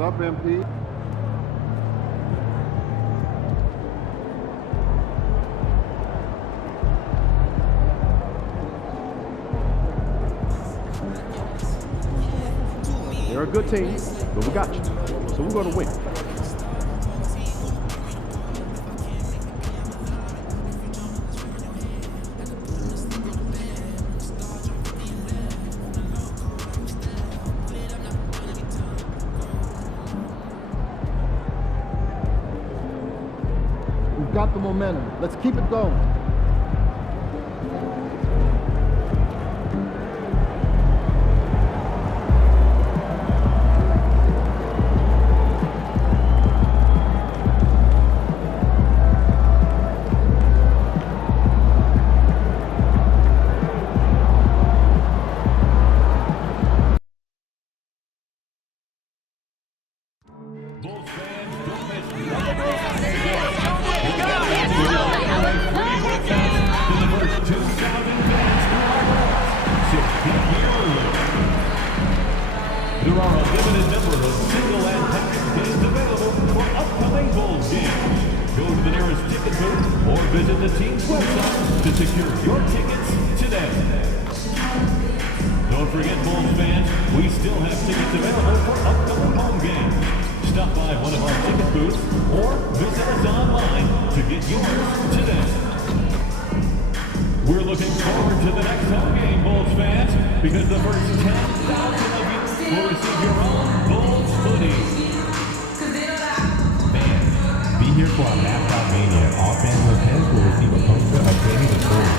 up, MP? They're a good team, but we got you. So we're going to win. We've got the momentum. Let's keep it going. There are a limited number of single and package tickets available for upcoming Bulls games. Go to the nearest ticket booth or visit the team's website to secure your tickets today. Don't forget, Bulls fans, we still have tickets available for upcoming home games. Stop by one of our ticket booths or visit us online to get yours today. We're looking forward to the next home game, Bulls fans, because the first 10,000 of you will receive your own Bulls hoodie. Fans, be here for our mascot mania. All fans with pens will receive a poster updating the Bulls.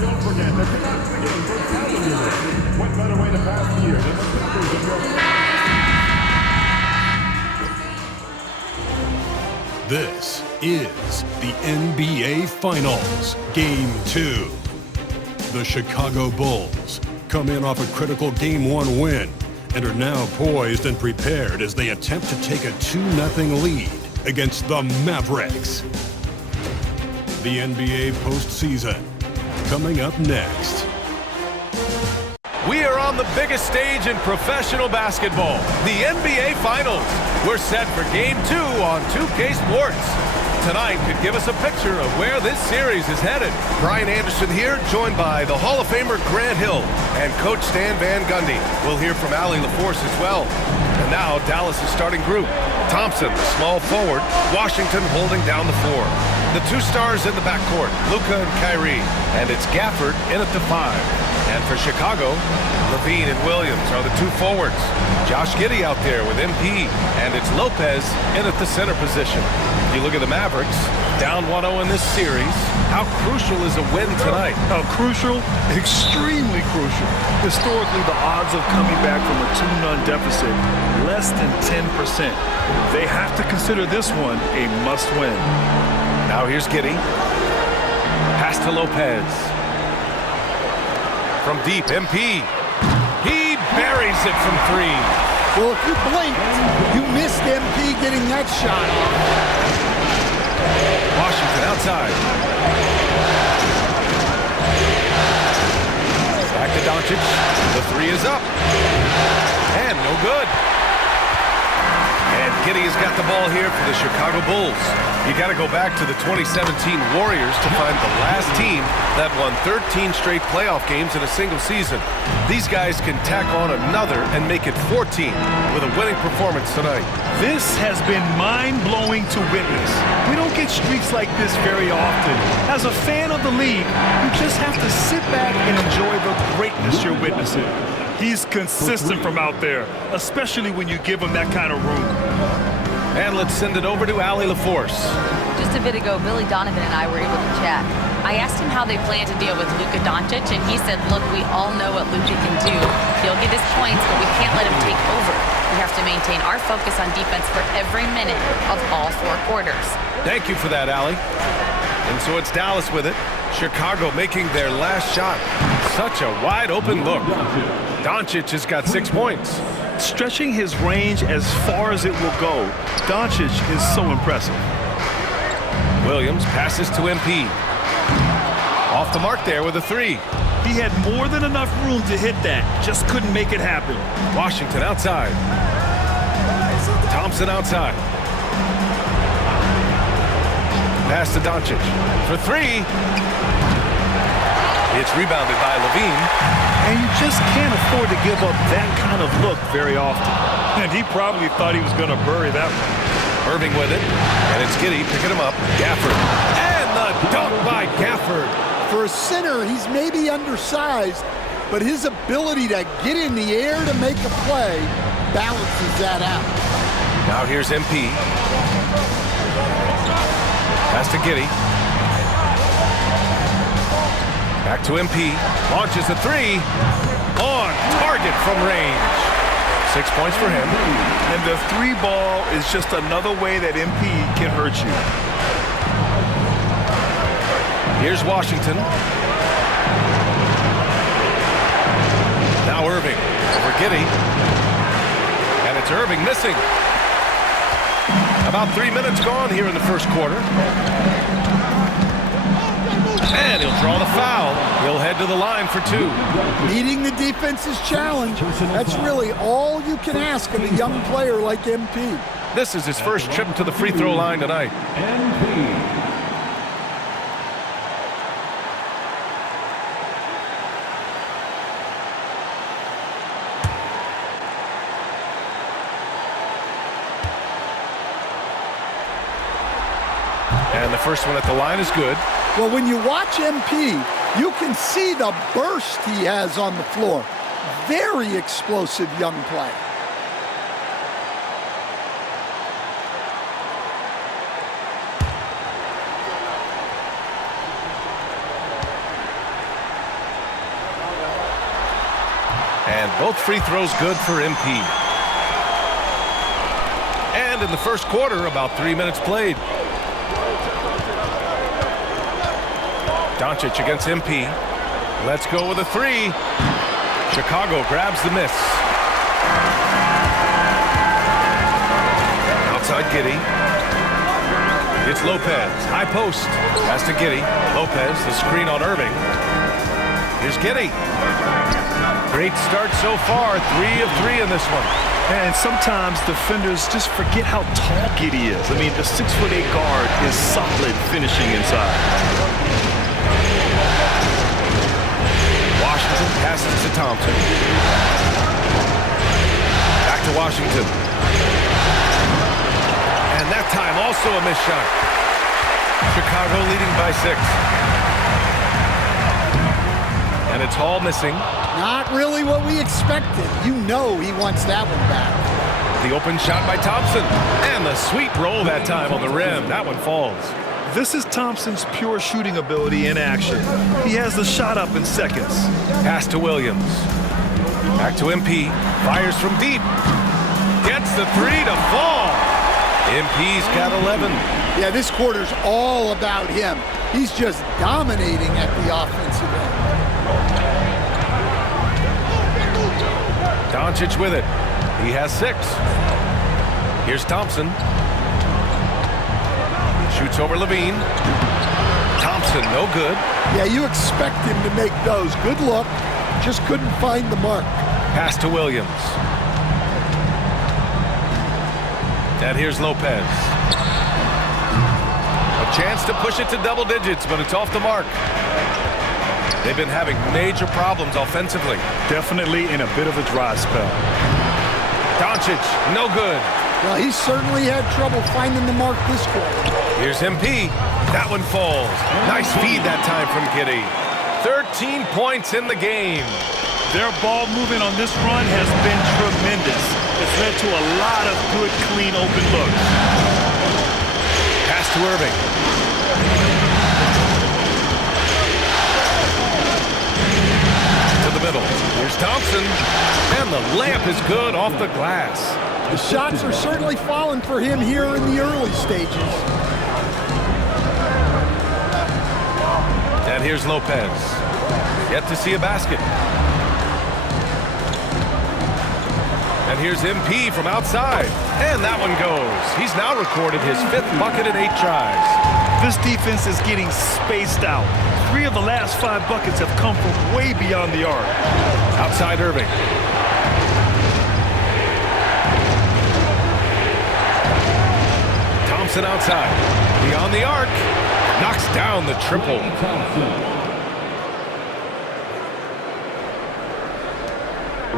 Don't forget, the Canucks begin for calendar list. What better way to pass the year than with members of your... This is the NBA Finals, Game 2. The Chicago Bulls come in off a critical Game 1 win and are now poised and prepared as they attempt to take a 2-0 lead against the Mavericks. The NBA postseason coming up next. We are on the biggest stage in professional basketball, the NBA Finals. We're set for Game 2 on 2K Sports. Tonight could give us a picture of where this series is headed. Brian Anderson here, joined by the Hall of Famer Grant Hill and Coach Stan Van Gundy. We'll hear from Allie LaForce as well. And now Dallas' starting group. Thompson, the small forward. Washington holding down the floor. The two stars in the backcourt, Luka and Kyrie. And it's Gafford in at the 5. And for Chicago, Levine and Williams are the two forwards. Josh Giddey out there with MP. And it's Lopez in at the center position. If you look at the Mavericks, down 1-0 in this series, how crucial is a win tonight? How crucial? Extremely crucial. Historically, the odds of coming back from a 2-0 deficit, less than 10%. They have to consider this one a must-win. Now here's Giddey. Pass to Lopez. From deep, MP. He buries it from 3. Well, if you blinked, you missed MP getting that shot. Washington outside. Back to Doncic. The 3 is up. And no good. And Giddey has got the ball here for the Chicago Bulls. You got to go back to the 2017 Warriors to find the last team that won 13 straight playoff games in a single season. These guys can tack on another and make it 14 with a winning performance tonight. This has been mind-blowing to witness. We don't get streaks like this very often. As a fan of the league, you just have to sit back and enjoy the greatness you're witnessing. He's consistent from out there, especially when you give him that kind of room. And let's send it over to Allie LaForce. Just a bit ago, Billy Donovan and I were able to chat. I asked him how they plan to deal with Luka Doncic, and he said, look, we all know what Luka can do. He'll get his points, but we can't let him take over. We have to maintain our focus on defense for every minute of all 4 quarters. Thank you for that, Allie. And so it's Dallas with it. Chicago making their last shot. Such a wide open look. Doncic has got 6 points. Stretching his range as far as it will go, Doncic is so impressive. Williams passes to MP. Off the mark there with a 3. He had more than enough room to hit that. Just couldn't make it happen. Washington outside. Thompson outside. Pass to Doncic for three. It's rebounded by Levine. And you just can't afford to give up that kind of look very often. And he probably thought he was going to bury that one. Irving with it. And it's Giddey picking him up. Gafford. And the dunk by Gafford. For a center, he's maybe undersized, but his ability to get in the air to make a play balances that out. Now here's MP. Pass to Giddey. Back to MP. Launches a three. On target from range. 6 points for him. And the three ball is just another way that MP can hurt you. Here's Washington. Now Irving over Giddey. And it's Irving missing. About 3 minutes gone here in the first quarter. And he'll draw the foul. He'll head to the line for two. Meeting the defense's challenge. That's really all you can ask of a young player like MP. This is his first trip to the free throw line tonight. And the first one at the line is good. Well, when you watch MP, you can see the burst he has on the floor. Very explosive young player. And both free throws good for MP. And in the first quarter, about 3 minutes played. Doncic against MP. Let's go with a three. Chicago grabs the miss. Outside Giddey. It's Lopez. High post. Pass to Giddey. Lopez, the screen on Irving. Here's Giddey. Great start so far. 3 of 3 in this one. And sometimes defenders just forget how tall Giddey is. I mean, the 6'8" guard is solid finishing inside. Washington passes to Thompson. Back to Washington. And that time also a missed shot. Chicago leading by 6. And it's Hall missing. Not really what we expected. You know he wants that one back. The open shot by Thompson. And the sweet roll that time on the rim. That one falls. This is Thompson's pure shooting ability in action. He has the shot up in seconds. Pass to Williams. Back to MP. Fires from deep. Gets the three to fall. MP's got 11. Yeah, this quarter's all about him. He's just dominating at the offensive end. Doncic with it. He has 6. Here's Thompson. Shoots over Levine. Thompson, no good. Yeah, you expect him to make those. Good look. Just couldn't find the mark. Pass to Williams. And here's Lopez. A chance to push it to double digits, but it's off the mark. They've been having major problems offensively. Definitely in a bit of a dry spell. Doncic, no good. Well, he certainly had trouble finding the mark this quarter. Here's MP. That one falls. Nice feed that time from Giddey. 13 points in the game. Their ball movement on this run has been tremendous. It's led to a lot of good, clean, open looks. Pass to Irving. To the middle. Here's Thompson. And the layup is good off the glass. The shots are certainly falling for him here in the early stages. And here's Lopez. Yet to see a basket. And here's MP from outside. And that one goes. He's now recorded his 5th bucket in 8 tries. This defense is getting spaced out. 3 of the last 5 buckets have come from way beyond the arc. Outside Irving. Thompson outside. Beyond the arc. Knocks down the triple.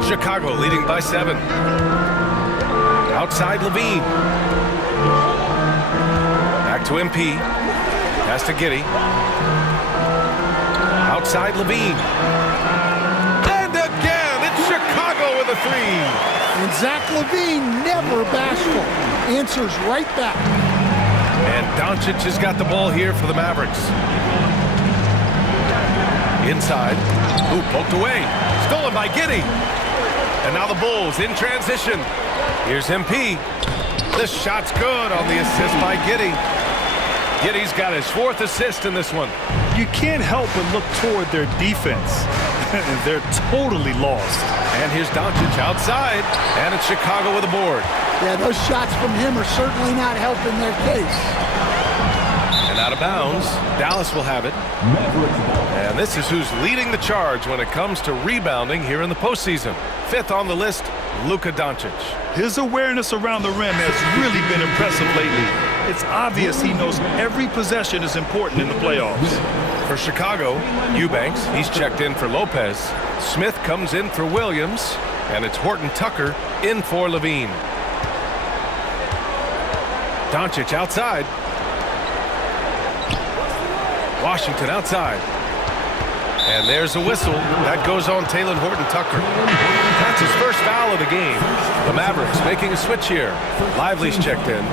Chicago leading by 7. Outside Levine. Back to MP. Pass to Giddey. Outside Levine. And again, it's Chicago with a 3. And Zach Levine, never bashful, answers right back. And Doncic has got the ball here for the Mavericks. Inside. Ooh, poked away. Stolen by Giddey. And now the Bulls in transition. Here's MP. The shot's good on the assist by Giddey. Giddey's got his 4th assist in this one. You can't help but look toward their defense. They're totally lost. And here's Doncic outside. And it's Chicago with a board. Yeah, those shots from him are certainly not helping their case. And out of bounds, Dallas will have it. And this is who's leading the charge when it comes to rebounding here in the postseason. 5th on the list, Luka Doncic. His awareness around the rim has really been impressive lately. It's obvious he knows every possession is important in the playoffs. For Chicago, Eubanks, he's checked in for Lopez. Smith comes in for Williams. And it's Horton Tucker in for Levine. Doncic outside. Washington outside. And there's a whistle. That goes on Taylor Horton Tucker. That's his first foul of the game. The Mavericks making a switch here. Lively's checked in.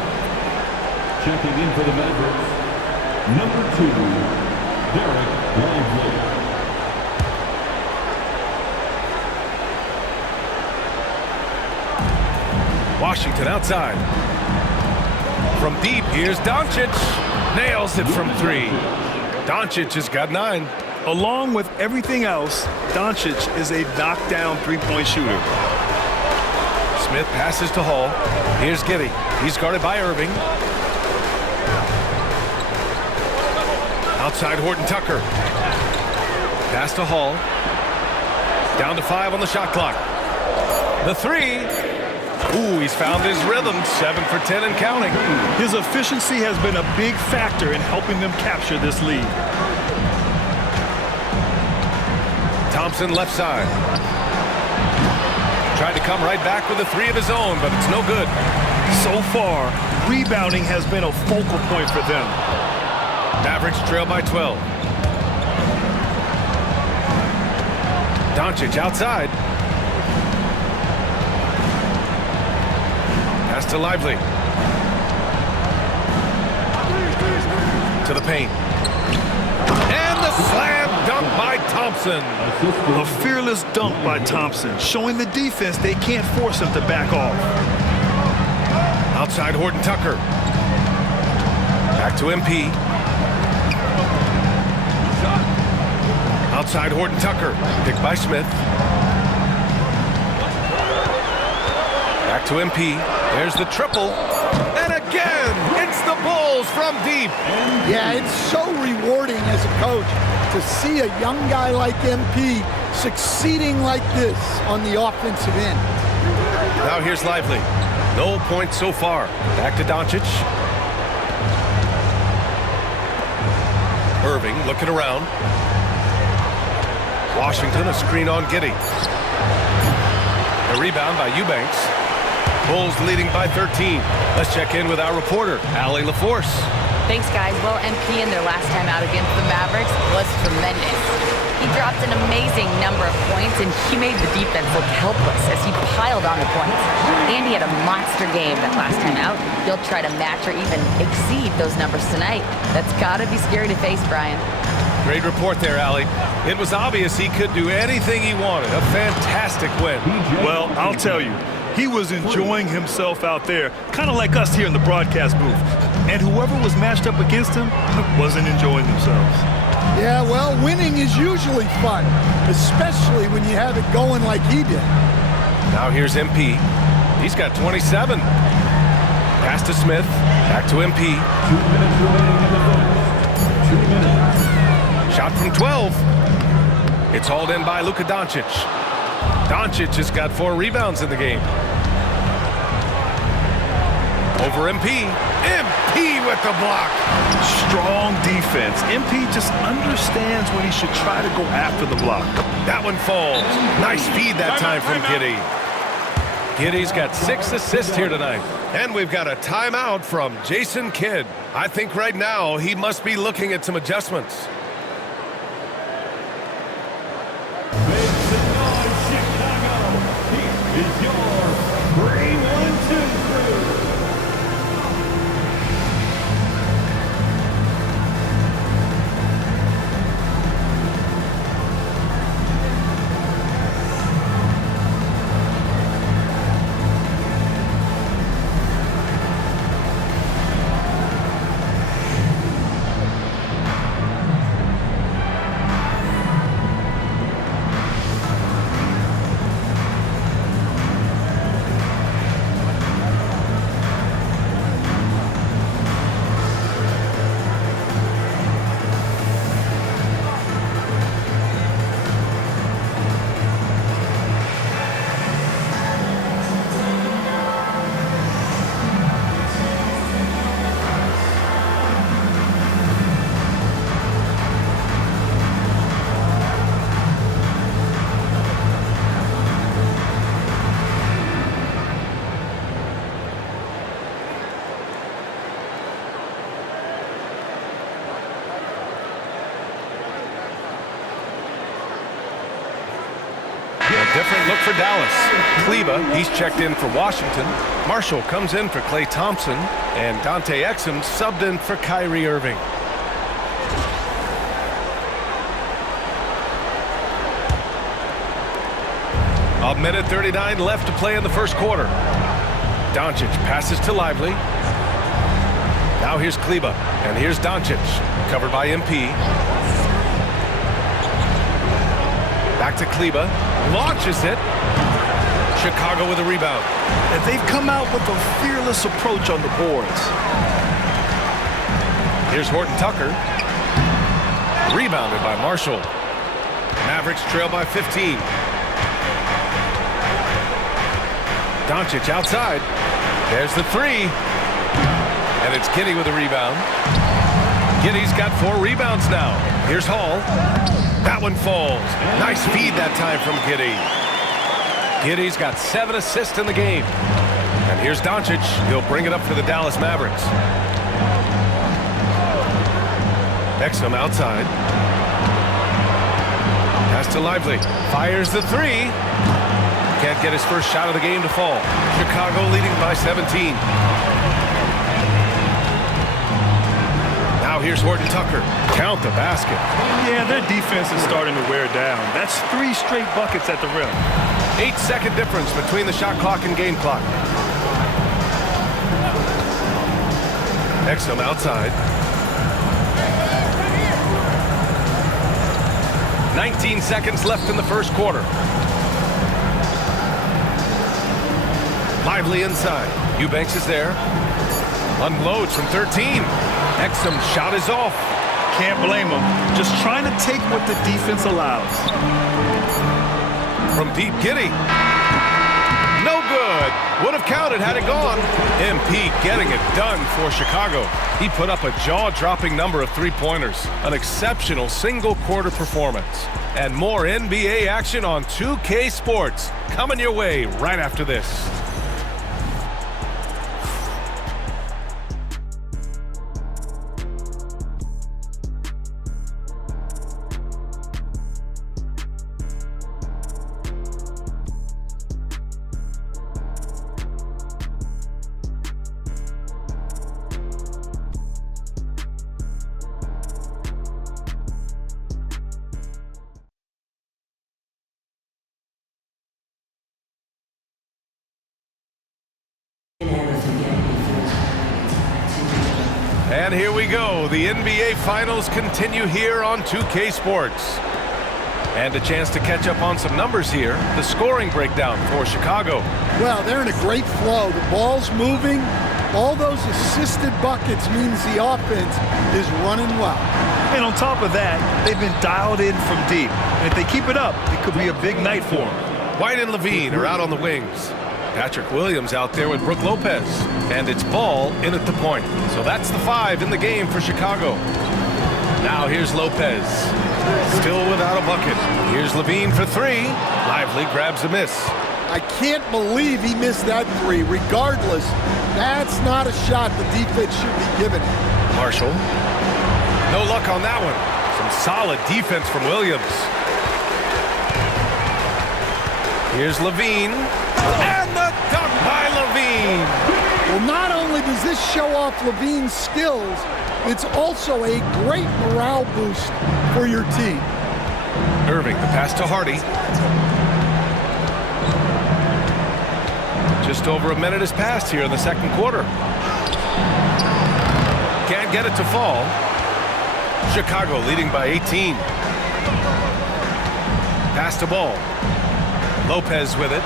Checking in for the Mavericks, number 2, Derek Lively. Washington outside. From deep, here's Doncic. Nails it from 3. Doncic has got 9. Along with everything else, Doncic is a knockdown three-point shooter. Smith passes to Hall. Here's Giddey. He's guarded by Irving. Outside Horton Tucker. Pass to Hall. Down to 5 on the shot clock. The 3. Ooh, he's found his rhythm. 7 for 10 and counting. His efficiency has been a big factor in helping them capture this lead. Thompson left side. Tried to come right back with a 3 of his own, but it's no good. So far, rebounding has been a focal point for them. Mavericks trail by 12. Doncic outside. Pass to Lively. To the paint. And the slam dunk by Thompson. A fearless dunk by Thompson, showing the defense they can't force him to back off. Outside Horton Tucker. Back to MP. Outside Horton Tucker. Picked by Smith. Back to MP. There's the triple. And again, it's the Bulls from deep. Yeah, it's so rewarding as a coach to see a young guy like MP succeeding like this on the offensive end. Now here's Lively. No points so far. Back to Doncic. Irving looking around. Washington, a screen on Giddey. A rebound by Eubanks. Bulls leading by 13. Let's check in with our reporter, Allie LaForce. Thanks, guys. Well, MP in their last time out against the Mavericks was tremendous. He dropped an amazing number of points, and he made the defense look helpless as he piled on the points. And he had a monster game that last time out. He'll try to match or even exceed those numbers tonight. That's got to be scary to face, Brian. Great report there, Allie. It was obvious he could do anything he wanted. A fantastic win. Well, I'll tell you, he was enjoying himself out there, kind of like us here in the broadcast booth. And whoever was matched up against him wasn't enjoying themselves. Yeah, well, winning is usually fun, especially when you have it going like he did. Now here's MP. He's got 27. Pass to Smith. Back to MP. 2 minutes remaining in the third. 2 minutes. Shot from 12. It's hauled in by Luka Doncic. Doncic has got 4 rebounds in the game. Over MP. MP with the block. Strong defense. MP just understands when he should try to go after the block. That one falls. Nice feed that time from Giddey. Giddey's got 6 assists here tonight. And we've got a timeout from Jason Kidd. I think right now he must be looking at some adjustments. Make some noise, Chicago. Here is your Green 1-2 crew. Different look for Dallas. Kleba, he's checked in for Washington. Marshall comes in for Klay Thompson. And Dante Exum subbed in for Kyrie Irving. A minute 39 left to play in the first quarter. Doncic passes to Lively. Now here's Kleba. And here's Doncic. Covered by MP. Back to Kleba. Launches it. Chicago with a rebound. And they've come out with a fearless approach on the boards. Here's Horton Tucker. Rebounded by Marshall. Mavericks trail by 15. Doncic outside. There's the 3. And it's Giddey with a rebound. Giddey's got 4 rebounds now. Here's Hall. That one falls. Nice feed that time from Giddey. Giddey's got 7 assists in the game. And here's Doncic. He'll bring it up for the Dallas Mavericks. Exum outside. Pass to Lively. Fires the 3. Can't get his first shot of the game to fall. Chicago leading by 17. Now here's Horton Tucker. Count the basket. Yeah, their defense is starting to wear down. That's 3 straight buckets at the rim. 8-second difference between the shot clock and game clock. Exum outside. 19 seconds left in the first quarter. Lively inside. Eubanks is there. Unloads from 13. Exum shot is off. Can't blame him. Just trying to take what the defense allows. From deep, Giddey. No good. Would have counted had it gone. MP getting it done for Chicago. He put up a jaw-dropping number of 3-pointers. An exceptional single-quarter performance. And more NBA action on 2K Sports. Coming your way right after this. And here we go. The NBA Finals continue here on 2K Sports. And a chance to catch up on some numbers here. The scoring breakdown for Chicago. Well, they're in a great flow. The ball's moving. All those assisted buckets means the offense is running well. And on top of that, they've been dialed in from deep. And if they keep it up, it could be a big night for them. White and Levine are out on the wings. Patrick Williams out there with Brook Lopez. And it's Ball in at the point. So that's the 5 in the game for Chicago. Now here's Lopez. Still without a bucket. Here's Levine for 3. Lively grabs a miss. I can't believe he missed that 3. Regardless, that's not a shot the defense should be giving him. Marshall. No luck on that one. Some solid defense from Williams. Here's Levine. And the dunk by Levine. Well, not only does this show off Levine's skills, it's also a great morale boost for your team. Irving, the pass to Hardy. Just over a minute has passed here in the second quarter. Can't get it to fall. Chicago leading by 18. Pass to Ball. Lopez with it.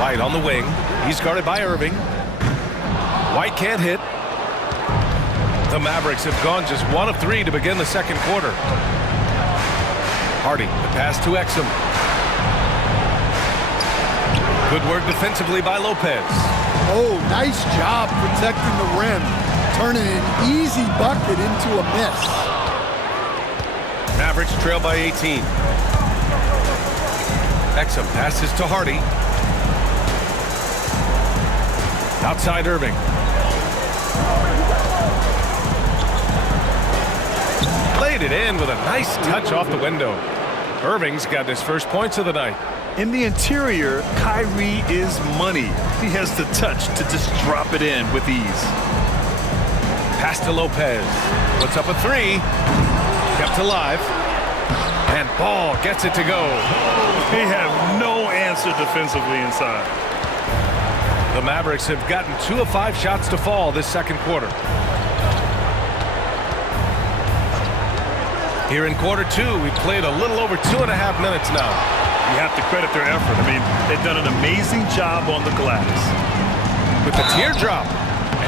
White on the wing. He's guarded by Irving. White can't hit. The Mavericks have gone just 1 of 3 to begin the second quarter. Hardy, the pass to Exum. Good work defensively by Lopez. Oh, nice job protecting the rim, turning an easy bucket into a miss. Mavericks trail by 18. Exum passes to Hardy. Outside Irving. Laid it in with a nice touch off the window. Irving's got his first points of the night. In the interior, Kyrie is money. He has the touch to just drop it in with ease. Pass to Lopez. Puts up a 3. Kept alive. And Ball gets it to go. They have no answer defensively inside. The Mavericks have gotten 2 of 5 shots to fall this second quarter. Here in quarter 2, we've played a little over 2.5 minutes now. You have to credit their effort. I mean, they've done an amazing job on the glass. With the teardrop.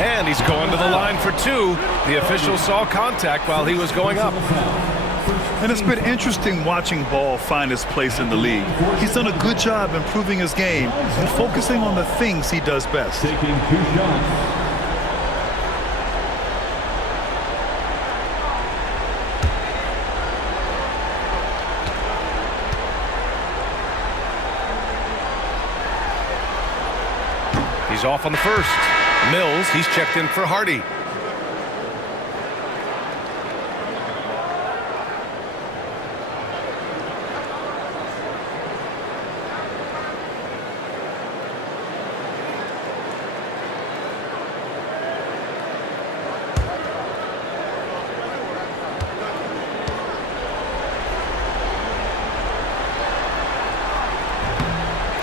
And he's going to the line for 2. The official saw contact while he was going up. And it's been interesting watching Ball find his place in the league. He's done a good job improving his game and focusing on the things he does best. Taking 2 shots. He's off on the first. Mills, he's checked in for Hardy.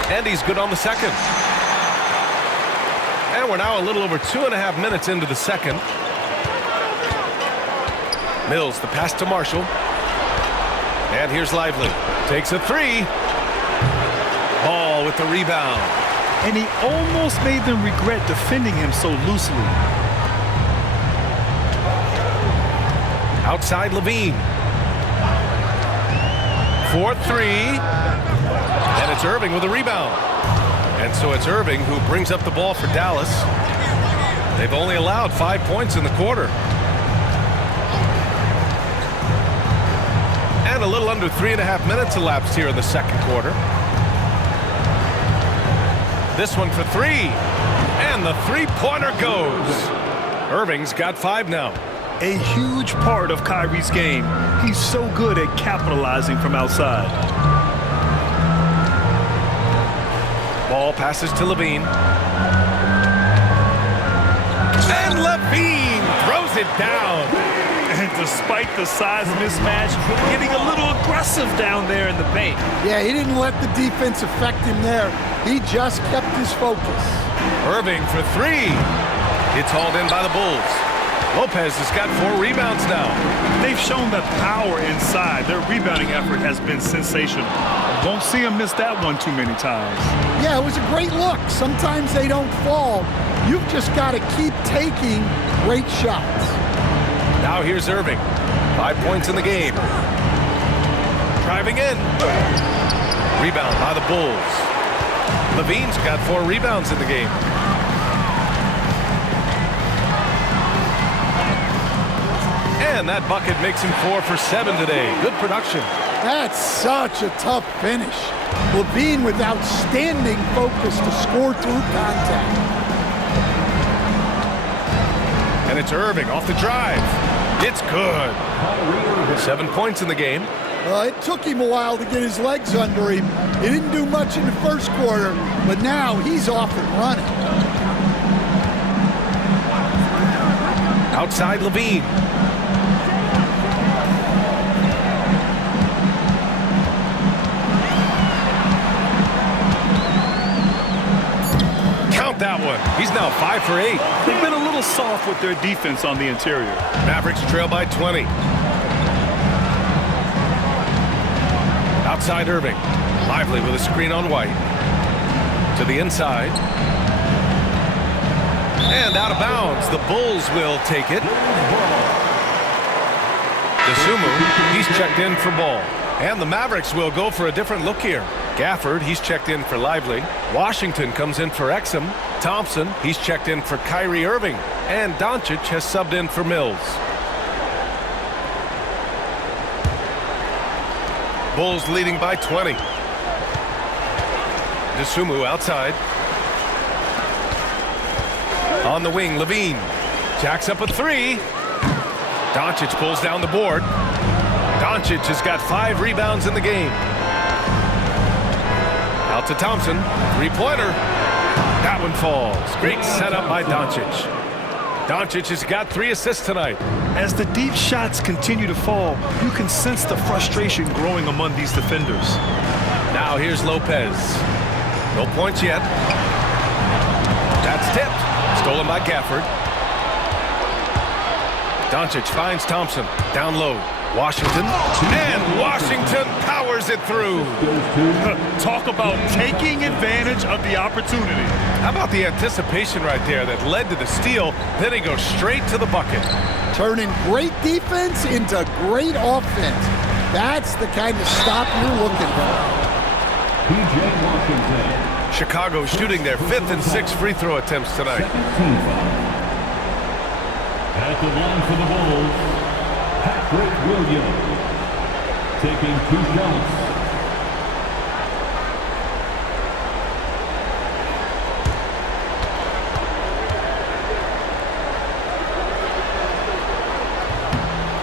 And he's good on the second. And we're now a little over 2.5 minutes into the second. Mills, the pass to Marshall. And here's Lively. Takes a 3. Ball with the rebound. And he almost made them regret defending him so loosely. Outside Levine. 4-3. And it's Irving with a rebound. And so it's Irving who brings up the ball for Dallas. They've only allowed 5 points in the quarter. And a little under 3.5 minutes elapsed here in the second quarter. This one for 3. And the three-pointer goes. Irving's got 5 now. A huge part of Kyrie's game. He's so good at capitalizing from outside. Ball passes to Levine. And Levine throws it down. And despite the size mismatch, getting a little aggressive down there in the paint. Yeah, he didn't let the defense affect him there. He just kept his focus. Irving for 3. It's hauled in by the Bulls. Lopez has got 4 rebounds now. They've shown that power inside. Their rebounding effort has been sensational. Won't see him miss that one too many times. Yeah, it was a great look. Sometimes they don't fall. You've just got to keep taking great shots. Now here's Irving. 5 points in the game. Driving in. Rebound by the Bulls. Levine's got 4 rebounds in the game. And that bucket makes him 4 for 7 today. Good production. That's such a tough finish. Levine with outstanding focus to score through contact. And it's Irving off the drive. It's good. 7 points in the game. It took him a while to get his legs under him. He didn't do much in the first quarter, but now he's off and running. Outside Levine. Count that one. He's now 5 for 8. They've been a little soft with their defense on the interior. Mavericks trail by 20. Outside Irving. Lively with a screen on White. To the inside. And out of bounds. The Bulls will take it. DeSumo, he's checked in for Ball. And the Mavericks will go for a different look here. Gafford, he's checked in for Lively. Washington comes in for Exum. Thompson, he's checked in for Kyrie Irving. And Doncic has subbed in for Mills. Bulls leading by 20. DeSumo outside. On the wing, Levine. Jacks up a 3. Doncic pulls down the board. Doncic has got 5 rebounds in the game. Out to Thompson. 3-pointer. That one falls. Great setup by Doncic. Doncic has got 3 assists tonight. As the deep shots continue to fall, you can sense the frustration growing among these defenders. Now here's Lopez. No points yet. That's tipped. Stolen by Gafford. Doncic finds Thompson. Down low. Washington. And Washington powers it through. Talk about taking advantage of the opportunity. How about the anticipation right there that led to the steal? Then he goes straight to the bucket. Turning great defense into great offense. That's the kind of stop you're looking for. P.J. Washington. Chicago shooting their 5th and 6th free throw attempts tonight. At the line for the Bulls, Patrick Williams, taking 2 shots.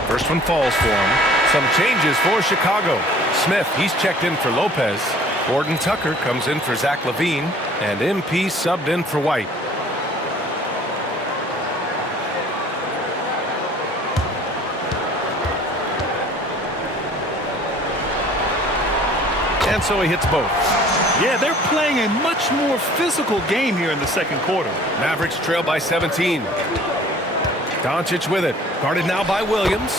First one falls for him. Some changes for Chicago. Smith, he's checked in for Lopez. Gordon Tucker comes in for Zach LaVine. And MP subbed in for White. And so he hits both. Yeah, they're playing a much more physical game here in the second quarter. Mavericks trail by 17. Doncic with it. Guarded now by Williams.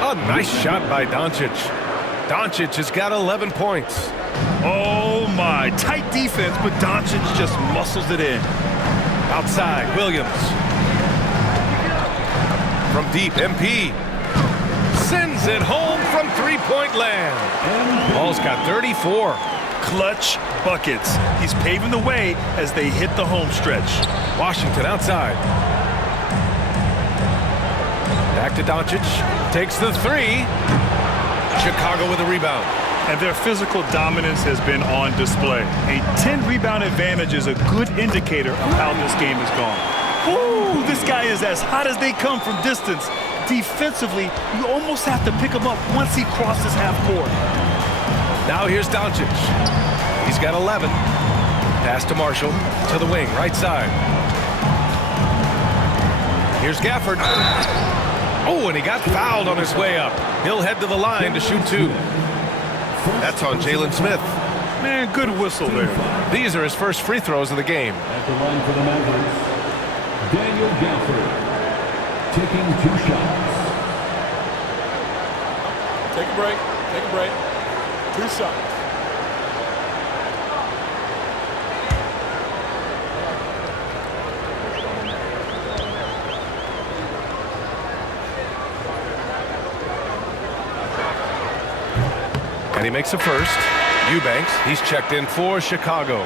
A nice shot by Doncic. Doncic has got 11 points. Oh my, tight defense, but Doncic just muscles it in. Outside, Williams. From deep, MP. Sends it home from 3-point land. Ball's got 34. Clutch buckets. He's paving the way as they hit the home stretch. Washington outside. Back to Doncic. Takes the 3. Chicago with a rebound. And their physical dominance has been on display. A 10-rebound advantage is a good indicator of how this game has gone. Ooh, this guy is as hot as they come from distance. Defensively, you almost have to pick him up once he crosses half court. Now here's Doncic. He's got 11. Pass to Marshall. To the wing, right side. Here's Gafford. Oh, and he got fouled on his way up. He'll head to the line to shoot 2. That's on Jalen Smith. Man, good whistle there. These are his first free throws of the game. At the line for the Mavericks, Daniel Gafford, taking 2 shots. Take a break. Take a break. 2 shots. And he makes a first. Eubanks, he's checked in for Chicago.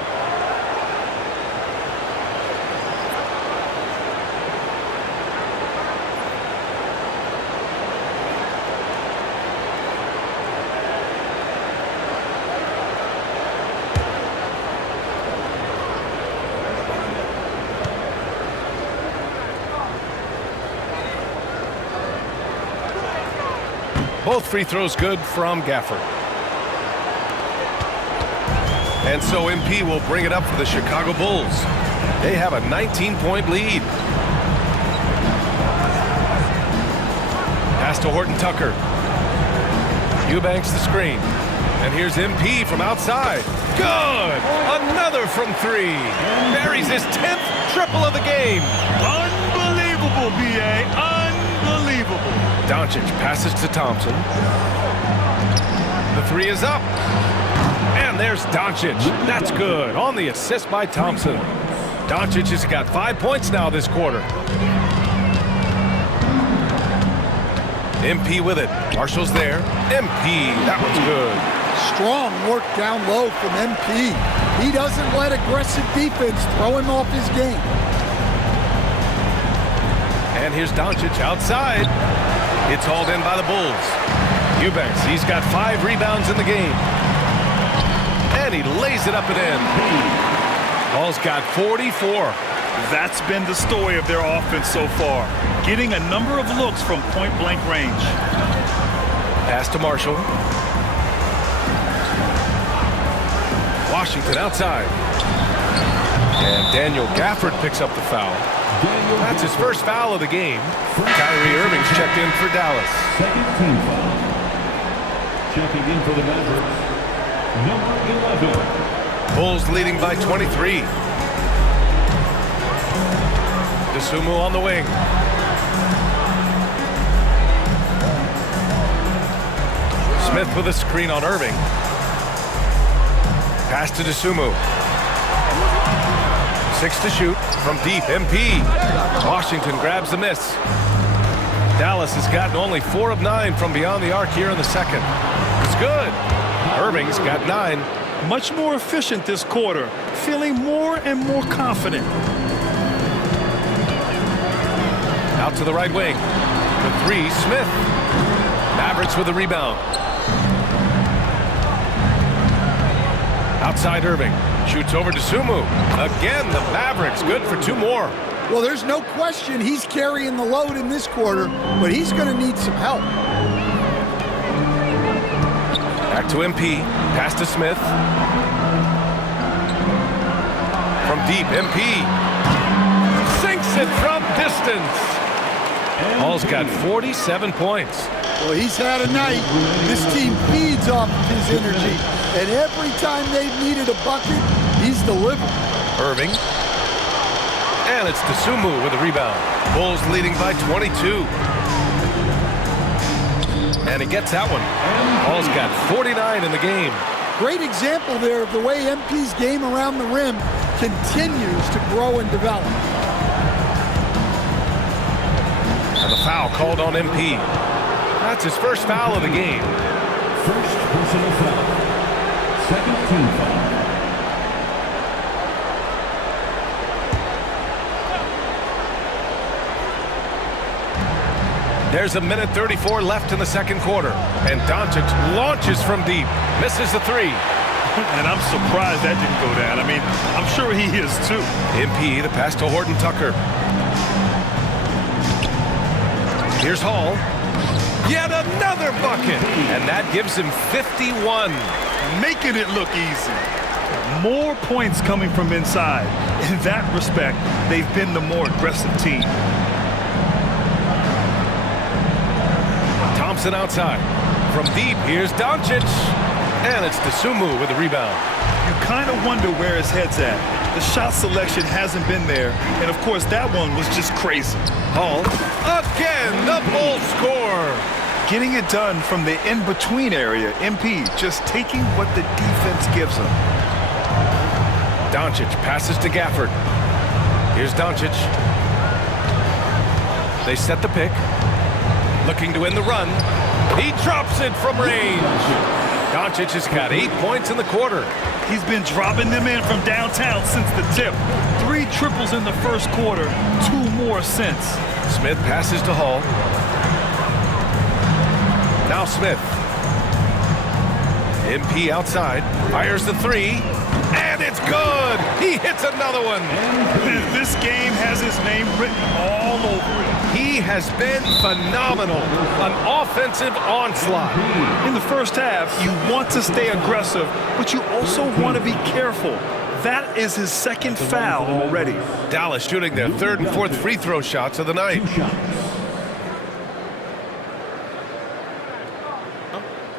Both free throws good from Gafford. And so MP will bring it up for the Chicago Bulls. They have a 19-point lead. Pass to Horton Tucker. Eubanks the screen. And here's MP from outside. Good! Another from 3. Buries his 10th triple of the game. Unbelievable, B.A. Unbelievable. Doncic passes to Thompson. The 3 is up. And there's Doncic. That's good. On the assist by Thompson. Doncic has got 5 points now this quarter. MP with it. Marshall's there. MP. That one's good. Strong work down low from MP. He doesn't let aggressive defense throw him off his game. And here's Doncic outside. It's hauled in by the Bulls. Eubanks, he's got 5 rebounds in the game. And he lays it up and in. Ball's got 44. That's been the story of their offense so far. Getting a number of looks from point-blank range. Pass to Marshall. Washington outside. And Daniel Gafford picks up the foul. That's his first foul of the game. Kyrie Irving's checked in for Dallas. Second team foul. Checking in for the Mavericks, number 11. Bulls leading by 23. DeSumo on the wing. Smith with a screen on Irving. Pass to DeSumo. 6 to shoot from deep. MP. Washington grabs the miss. Dallas has gotten only 4 of 9 from beyond the arc here in the second. It's good. Irving's got 9. Much more efficient this quarter. Feeling more and more confident. Out to the right wing. The 3, Smith. Mavericks with a rebound. Outside Irving. Shoots over to Sumu. Again, the Mavericks good for 2 more. Well, there's no question he's carrying the load in this quarter, but he's going to need some help. Back to MP. Pass to Smith. From deep, MP. Sinks it from distance. Paul's got 47 points. Well, he's had a night. This team feeds off of his energy. And every time they've needed a bucket, he's delivered. Irving. And it's DeSumo with a rebound. Bulls leading by 22. And he gets that one. Paul's got 49 in the game. Great example there of the way MP's game around the rim continues to grow and develop. And the foul called on MP. That's his first foul of the game. First personal foul. Second team foul. There's 1:34 left in the second quarter. And Doncic launches from deep. Misses the 3. And I'm surprised that didn't go down. I mean, I'm sure he is too. MP, the pass to Horton Tucker. Here's Hall. Yet another bucket. And that gives him 51. Making it look easy. More points coming from inside. In that respect, they've been the more aggressive team. Thompson outside. From deep, here's Doncic. And it's DeSumo with the rebound. You kind of wonder where his head's at. The shot selection hasn't been there, and of course that one was just crazy. Hall, again, the Bulls score. Getting it done from the in-between area, MP just taking what the defense gives him. Doncic passes to Gafford. Here's Doncic. They set the pick. Looking to win the run. He drops it from range. Doncic has got 8 points in the quarter. He's been dropping them in from downtown since the tip. 3 triples in the first quarter, 2 more since. Smith passes to Hall. Now Smith. MP outside. Fires the 3. And it's good! He hits another one! This game has his name written all over it. He has been phenomenal. An offensive onslaught. In the first half, you want to stay aggressive, but you also want to be careful. That is his second foul already. Dallas shooting their 3rd and 4th free throw shots of the night.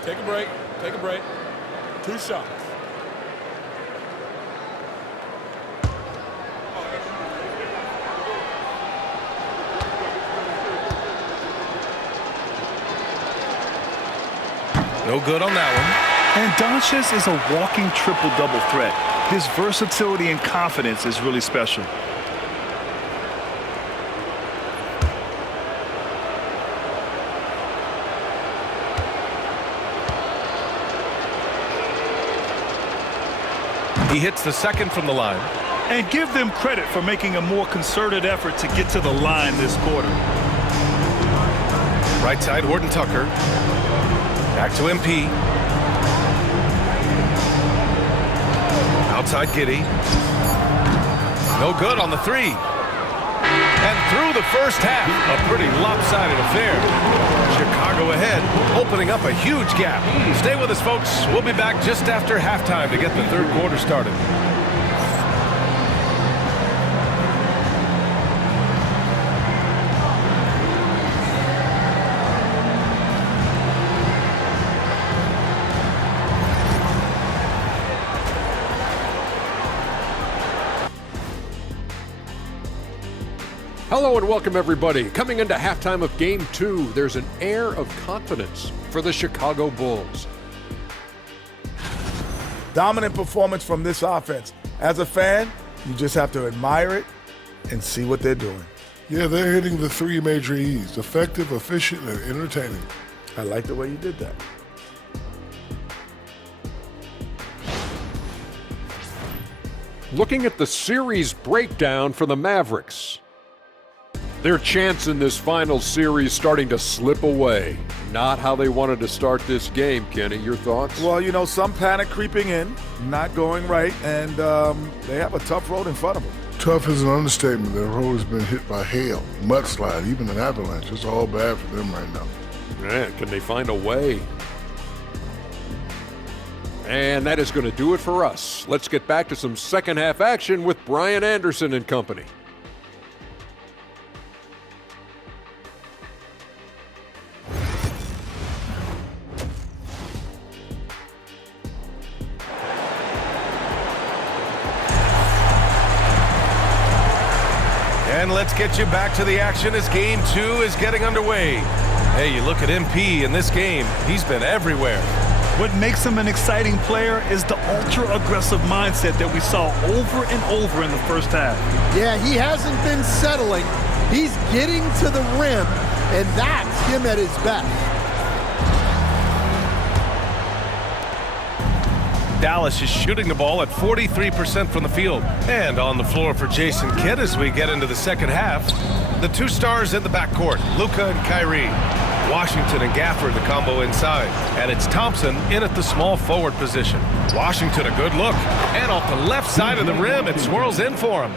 Take a break. Take a break. 2 shots. No good on that one. And Doncic is a walking triple-double threat. His versatility and confidence is really special. He hits the second from the line. And give them credit for making a more concerted effort to get to the line this quarter. Right side, Horton Tucker. Back to MP. Outside Giddey. No good on the 3. And through the first half, a pretty lopsided affair. Chicago ahead, opening up a huge gap. Stay with us, folks. We'll be back just after halftime to get the 3rd quarter started. Hello and welcome, everybody. Coming into halftime of Game 2, there's an air of confidence for the Chicago Bulls. Dominant performance from this offense. As a fan, you just have to admire it and see what they're doing. Yeah, they're hitting the 3 major E's: effective, efficient, and entertaining. I like the way you did that. Looking at the series breakdown for the Mavericks. Their chance in this final series starting to slip away. Not how they wanted to start this game, Kenny. Your thoughts? Well, you know, some panic creeping in, not going right, and they have a tough road in front of them. Tough is an understatement. Their road has been hit by hail, mudslide, even an avalanche. It's all bad for them right now. Man, can they find a way? And that is going to do it for us. Let's get back to some second half action with Brian Anderson and company. And let's get you back to the action as Game 2 is getting underway. Hey, you look at MP in this game, he's been everywhere. What makes him an exciting player is the ultra-aggressive mindset that we saw over and over in the first half. Yeah, he hasn't been settling. He's getting to the rim, and that's him at his best. Dallas is shooting the ball at 43% from the field. And on the floor for Jason Kidd as we get into the second half. The 2 stars in the backcourt, Luka and Kyrie. Washington and Gafford, the combo inside. And it's Thompson in at the small forward position. Washington, a good look. And off the left side of the rim, it swirls in for him.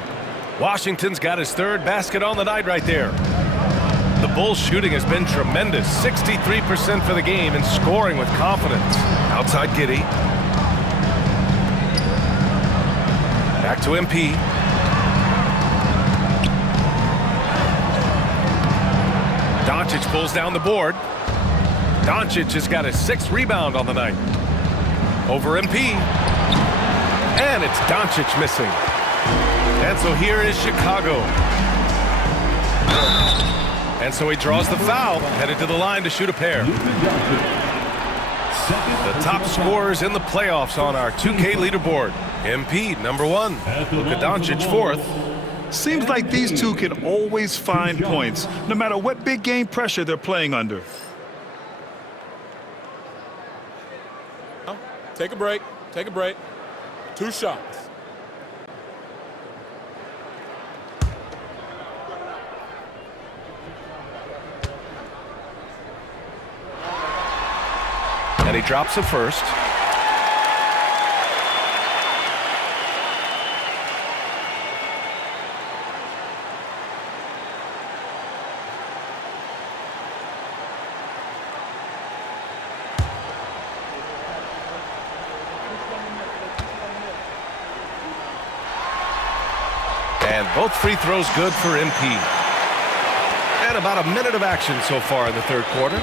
Washington's got his 3rd basket on the night right there. The Bulls' shooting has been tremendous. 63% for the game and scoring with confidence. Outside Giddey. Back to MP. Doncic pulls down the board. Doncic has got his 6th rebound on the night. Over MP. And it's Doncic missing. And so here is Chicago. And so he draws the foul, headed to the line to shoot a pair. The top scorers in the playoffs on our 2K leaderboard. MP, number 1. Luka Doncic, 4th. Seems like these two can always find points, no matter what big game pressure they're playing under. Take a break. Take a break. 2 shots. And he drops it first. And both free throws good for MP. And about a minute of action so far in the third quarter.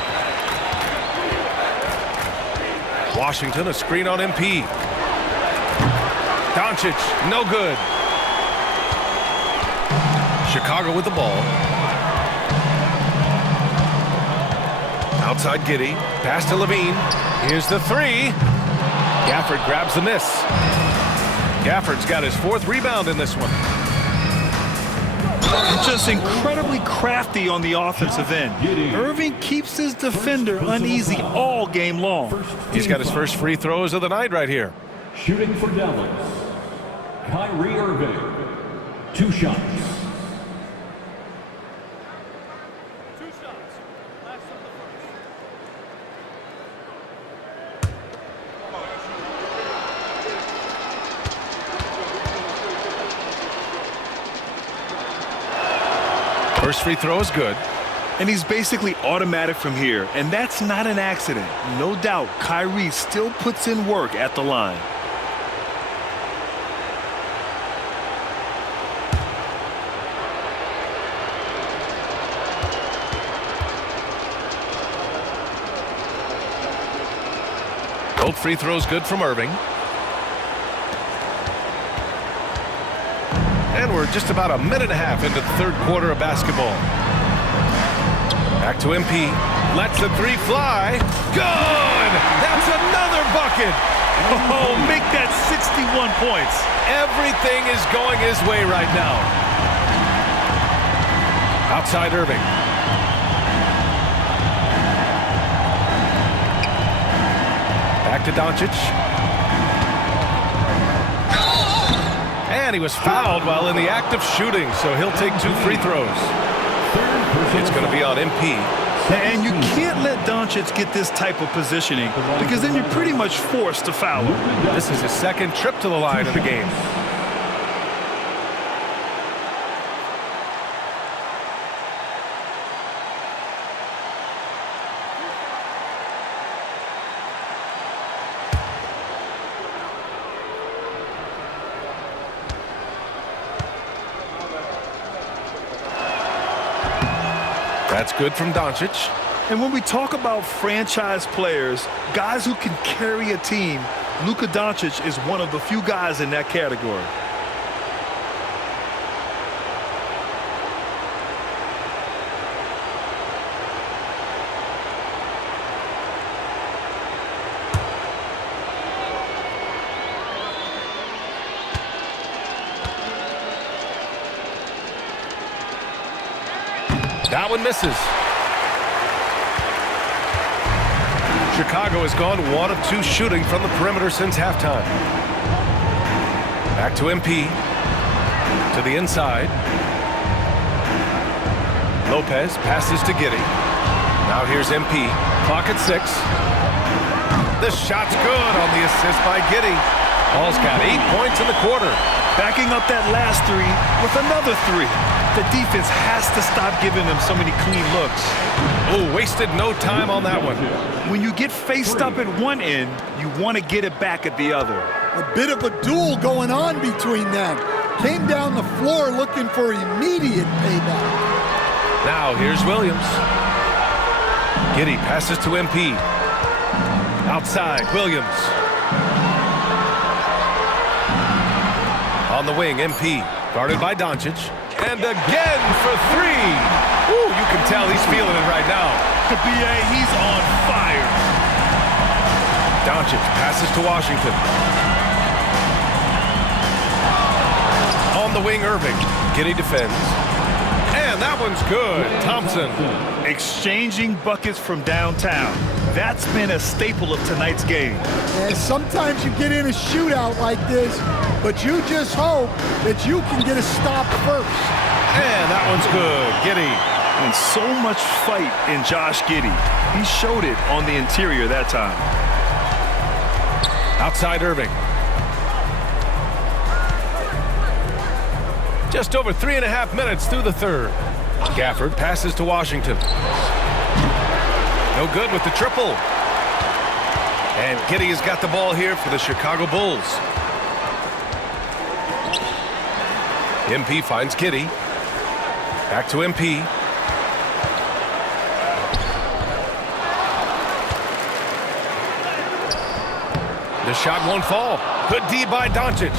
Washington, a screen on MP. Doncic, no good. Chicago with the ball. Outside Giddey. Pass to Levine. Here's the 3. Gafford grabs the miss. Gafford's got his 4th rebound in this one. Just incredibly crafty on the offensive end. Irving keeps his defender uneasy all game long. He's got his first free throws of the night right here. Shooting for Dallas, Kyrie Irving. 2 shots. First free throw is good. And he's basically automatic from here, and that's not an accident. No doubt, Kyrie still puts in work at the line. Both free throws good from Irving. And we're just about a minute and a half into the third quarter of basketball. Back to MP. Lets the 3 fly. Good! That's another bucket! Oh, make that 61 points. Everything is going his way right now. Outside Irving. Back to Doncic. And he was fouled while in the act of shooting, so he'll take 2 free throws. It's going to be on MP. And you can't let Doncic get this type of positioning because then you're pretty much forced to foul him. This is his 2nd trip to the line of the game. That's good from Doncic. And when we talk about franchise players, guys who can carry a team, Luka Doncic is one of the few guys in that category. That one misses. Chicago has gone 1 of 2 shooting from the perimeter since halftime. Back to MP. To the inside. Lopez passes to Giddey. Now here's MP. Clock at 6. The shot's good on the assist by Giddey. Paul's got 8 points in the quarter. Backing up that last 3 with another 3. The defense has to stop giving them so many clean looks. Oh, wasted no time on that one. When you get faced up at one end, you want to get it back at the other. A bit of a duel going on between them. Came down the floor looking for immediate payback. Now here's Williams. Giddey passes to MP. Outside, Williams. On the wing, MP. Guarded by Doncic. And again for three. Ooh, you can tell he's feeling it right now. BA, he's on fire. Doncic passes to Washington. On the wing, Irving. Giddey defends. And that one's good. Thompson. Exchanging buckets from downtown. That's been a staple of tonight's game. And sometimes you get in a shootout like this, but you just hope that you can get a stop first. And that one's good. Giddey. And so much fight in Josh Giddey. He showed it on the interior that time. Outside Irving. Just over 3.5 minutes through the third. Gafford passes to Washington. No good with the triple. And Giddey has got the ball here for the Chicago Bulls. MP finds Giddey. Back to MP. The shot won't fall. Good D by Doncic.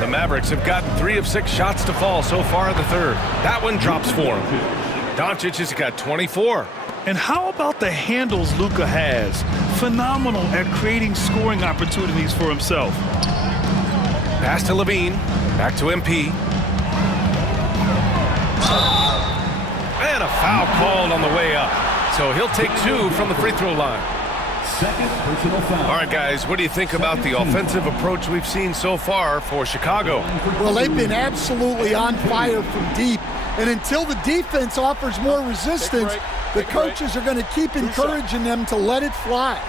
The Mavericks have gotten 3 of 6 shots to fall so far in the third. That one drops for him. Doncic has got 24. And how about the handles Luka has? Phenomenal at creating scoring opportunities for himself. Pass to Levine. Back to MP. And a foul called on the way up. So he'll take 2 from the free throw line. Second personal foul. All right, guys, what do you think about the offensive approach we've seen so far for Chicago? Well, they've been absolutely on fire from deep. And until the defense offers more resistance, the coaches are going to keep encouraging them to let it fly.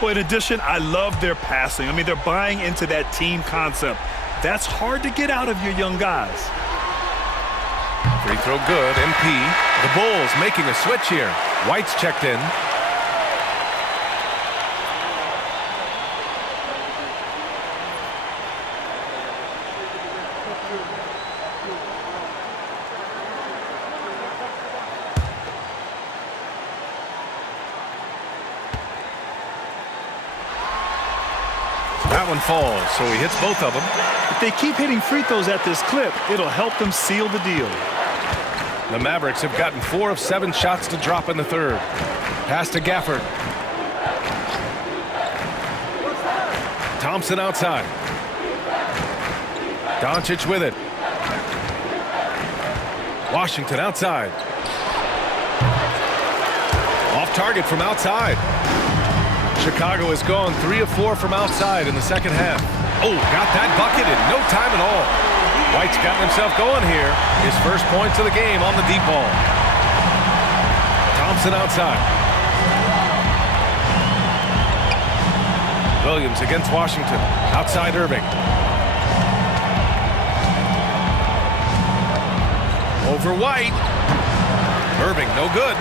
Well, in addition, I love their passing. I mean, they're buying into that team concept. That's hard to get out of your young guys. Free throw good, MP. The Bulls making a switch here. White's checked in. That one falls, so he hits both of them. If they keep hitting free throws at this clip, it'll help them seal the deal. The Mavericks have gotten 4 of 7 shots to drop in the third. Pass to Gafford. Thompson outside. Doncic with it. Washington outside. Off target from outside. Chicago has gone 3 of 4 from outside in the second half. Oh, got that bucket in no time at all. White's gotten himself going here. His first points of the game on the deep ball. Thompson outside. Williams against Washington. Outside Irving. Over White. Irving, no good.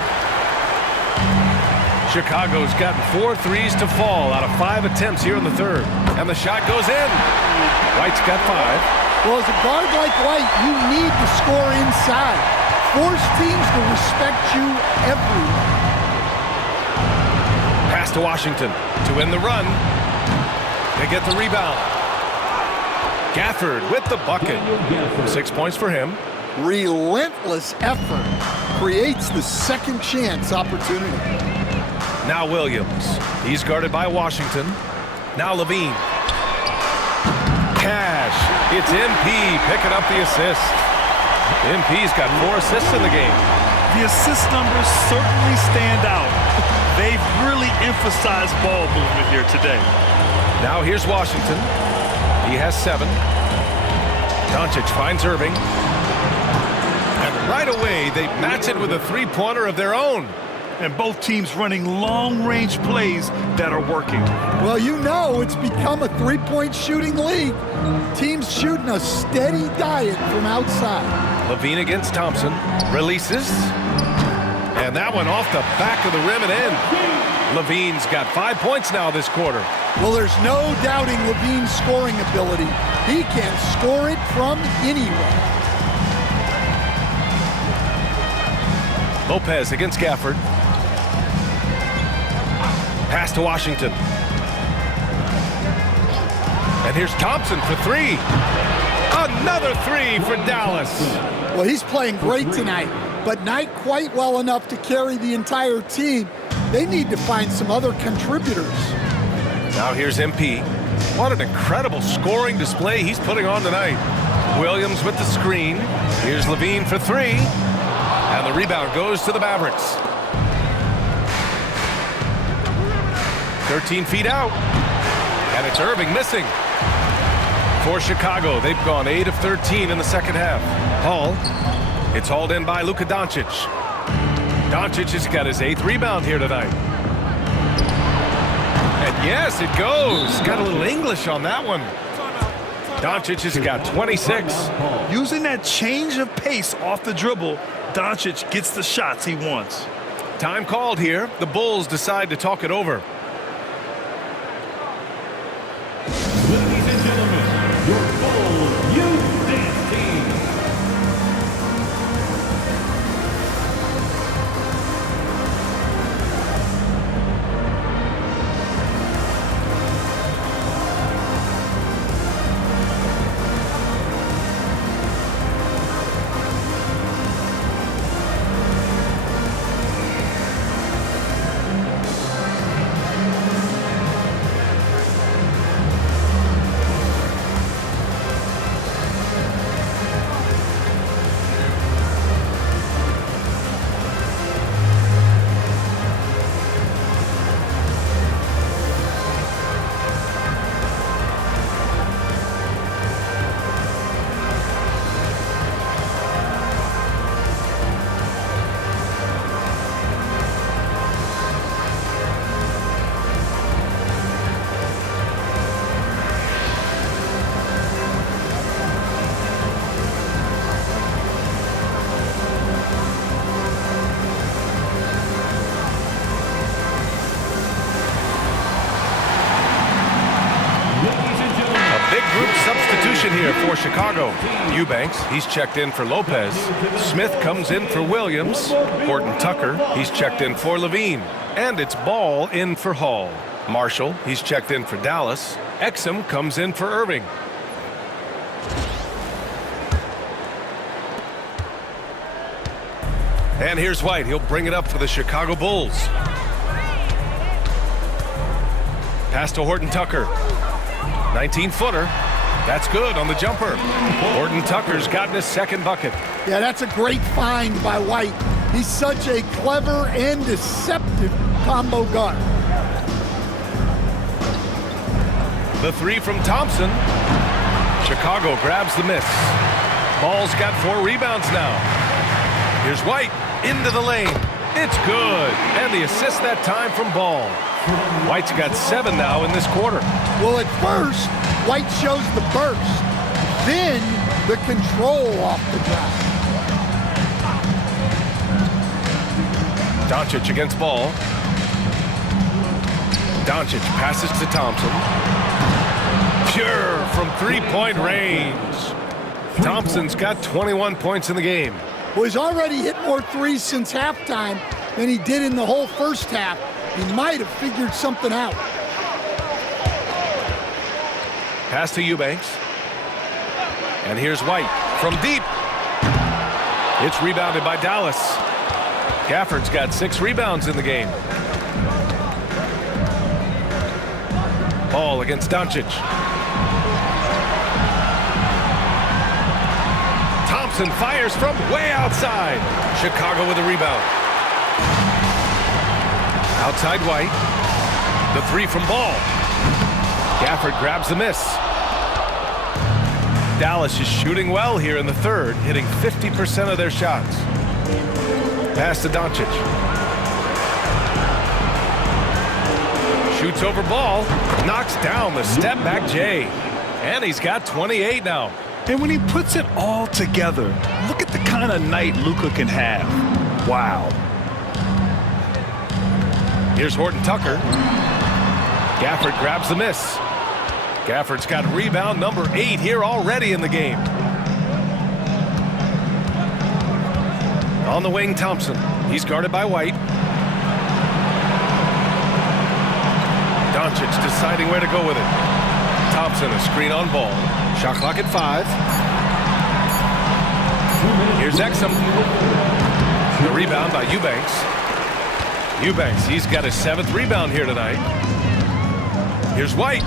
Chicago's gotten 4 threes to fall out of 5 attempts here in the third. And the shot goes in. White's got 5. Well, as a guard like White, you need to score inside. Force teams to respect you everywhere. Pass to Washington to win the run. They get the rebound. Gafford with the bucket. 6 points for him. Relentless effort creates the second chance opportunity. Now Williams. He's guarded by Washington. Now Levine. Cash. It's MP picking up the assist. MP's got 4 assists in the game. The assist numbers certainly stand out. They've really emphasized ball movement here today. Now here's Washington. He has 7. Doncic finds Irving. And right away, they match it with a three-pointer of their own. And both teams running long-range plays that are working. Well, you know it's become a three-point shooting league. Teams shooting a steady diet from outside. Levine against Thompson. Releases. And that one off the back of the rim and in. Levine's got 5 points now this quarter. Well, there's no doubting Levine's scoring ability. He can score it from anywhere. Lopez against Gafford. Pass to Washington. And here's Thompson for 3. Another three for Dallas. Well, he's playing great tonight, but not quite well enough to carry the entire team. They need to find some other contributors. Now here's MP. What an incredible scoring display he's putting on tonight. Williams with the screen. Here's Levine for three. And the rebound goes to the Mavericks. 13 feet out. And it's Irving missing. For Chicago, they've gone 8 of 13 in the second half. Hall. It's hauled in by Luka Doncic. Doncic has got his 8th rebound here tonight. And yes, it goes. Got a little English on that one. Doncic has got 26. Using that change of pace off the dribble, Doncic gets the shots he wants. Time called here. The Bulls decide to talk it over. Ladies and gentlemen, your Bulls Youth Dance Team. Substitution here for Chicago. Eubanks, he's checked in for Lopez. Smith comes in for Williams. Horton Tucker, he's checked in for Levine. And it's Ball in for Hall. Marshall, he's checked in for Dallas. Exum comes in for Irving. And here's White. He'll bring it up for the Chicago Bulls. Pass to Horton Tucker. 19-footer. That's good on the jumper. Horton Tucker's gotten his second bucket. Yeah, that's a great find by White. He's such a clever and deceptive combo guard. The three from Thompson. Chicago grabs the miss. Ball's got 4 rebounds now. Here's White into the lane. It's good. And the assist that time from Ball. White's got 7 now in this quarter. Well, at first, White shows the burst, then the control off the drive. Doncic against Ball. Doncic passes to Thompson. Pure from three-point range. Thompson's got 21 points in the game. Well, he's already hit more threes since halftime than he did in the whole first half. He might have figured something out. Pass to Eubanks. And here's White from deep. It's rebounded by Dallas. Gafford's got 6 rebounds in the game. Ball against Doncic. Thompson fires from way outside. Chicago with a rebound. Outside White. The 3 from Ball. Gafford grabs the miss. Dallas is shooting well here in the third, hitting 50% of their shots. Pass to Doncic. Shoots over Ball. Knocks down the step back J. And he's got 28 now. And when he puts it all together, look at the kind of night Luka can have. Wow. Here's Horton Tucker. Gafford grabs the miss. Gafford's got rebound number 8 here already in the game. On the wing, Thompson. He's guarded by White. Doncic deciding where to go with it. Thompson, a screen on Ball. Shot clock at 5. Here's Exum. The rebound by Eubanks. Eubanks, he's got his 7th rebound here tonight. Here's White,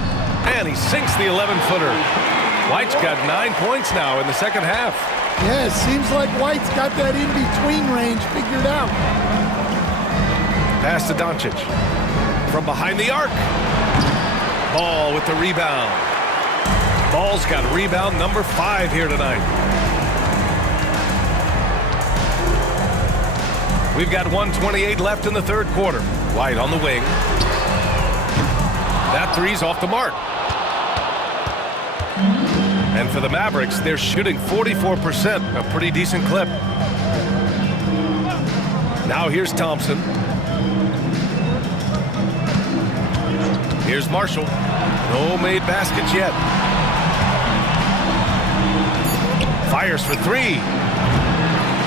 and he sinks the 11-footer. White's got 9 points now in the second half. Yeah, it seems like White's got that in-between range figured out. Pass to Doncic. From behind the arc. Ball with the rebound. Ball's got rebound number 5 here tonight. We've got 1:28 left in the third quarter. White on the wing. That three's off the mark. And for the Mavericks, they're shooting 44%, a pretty decent clip. Now here's Thompson. Here's Marshall. No made baskets yet. Fires for 3.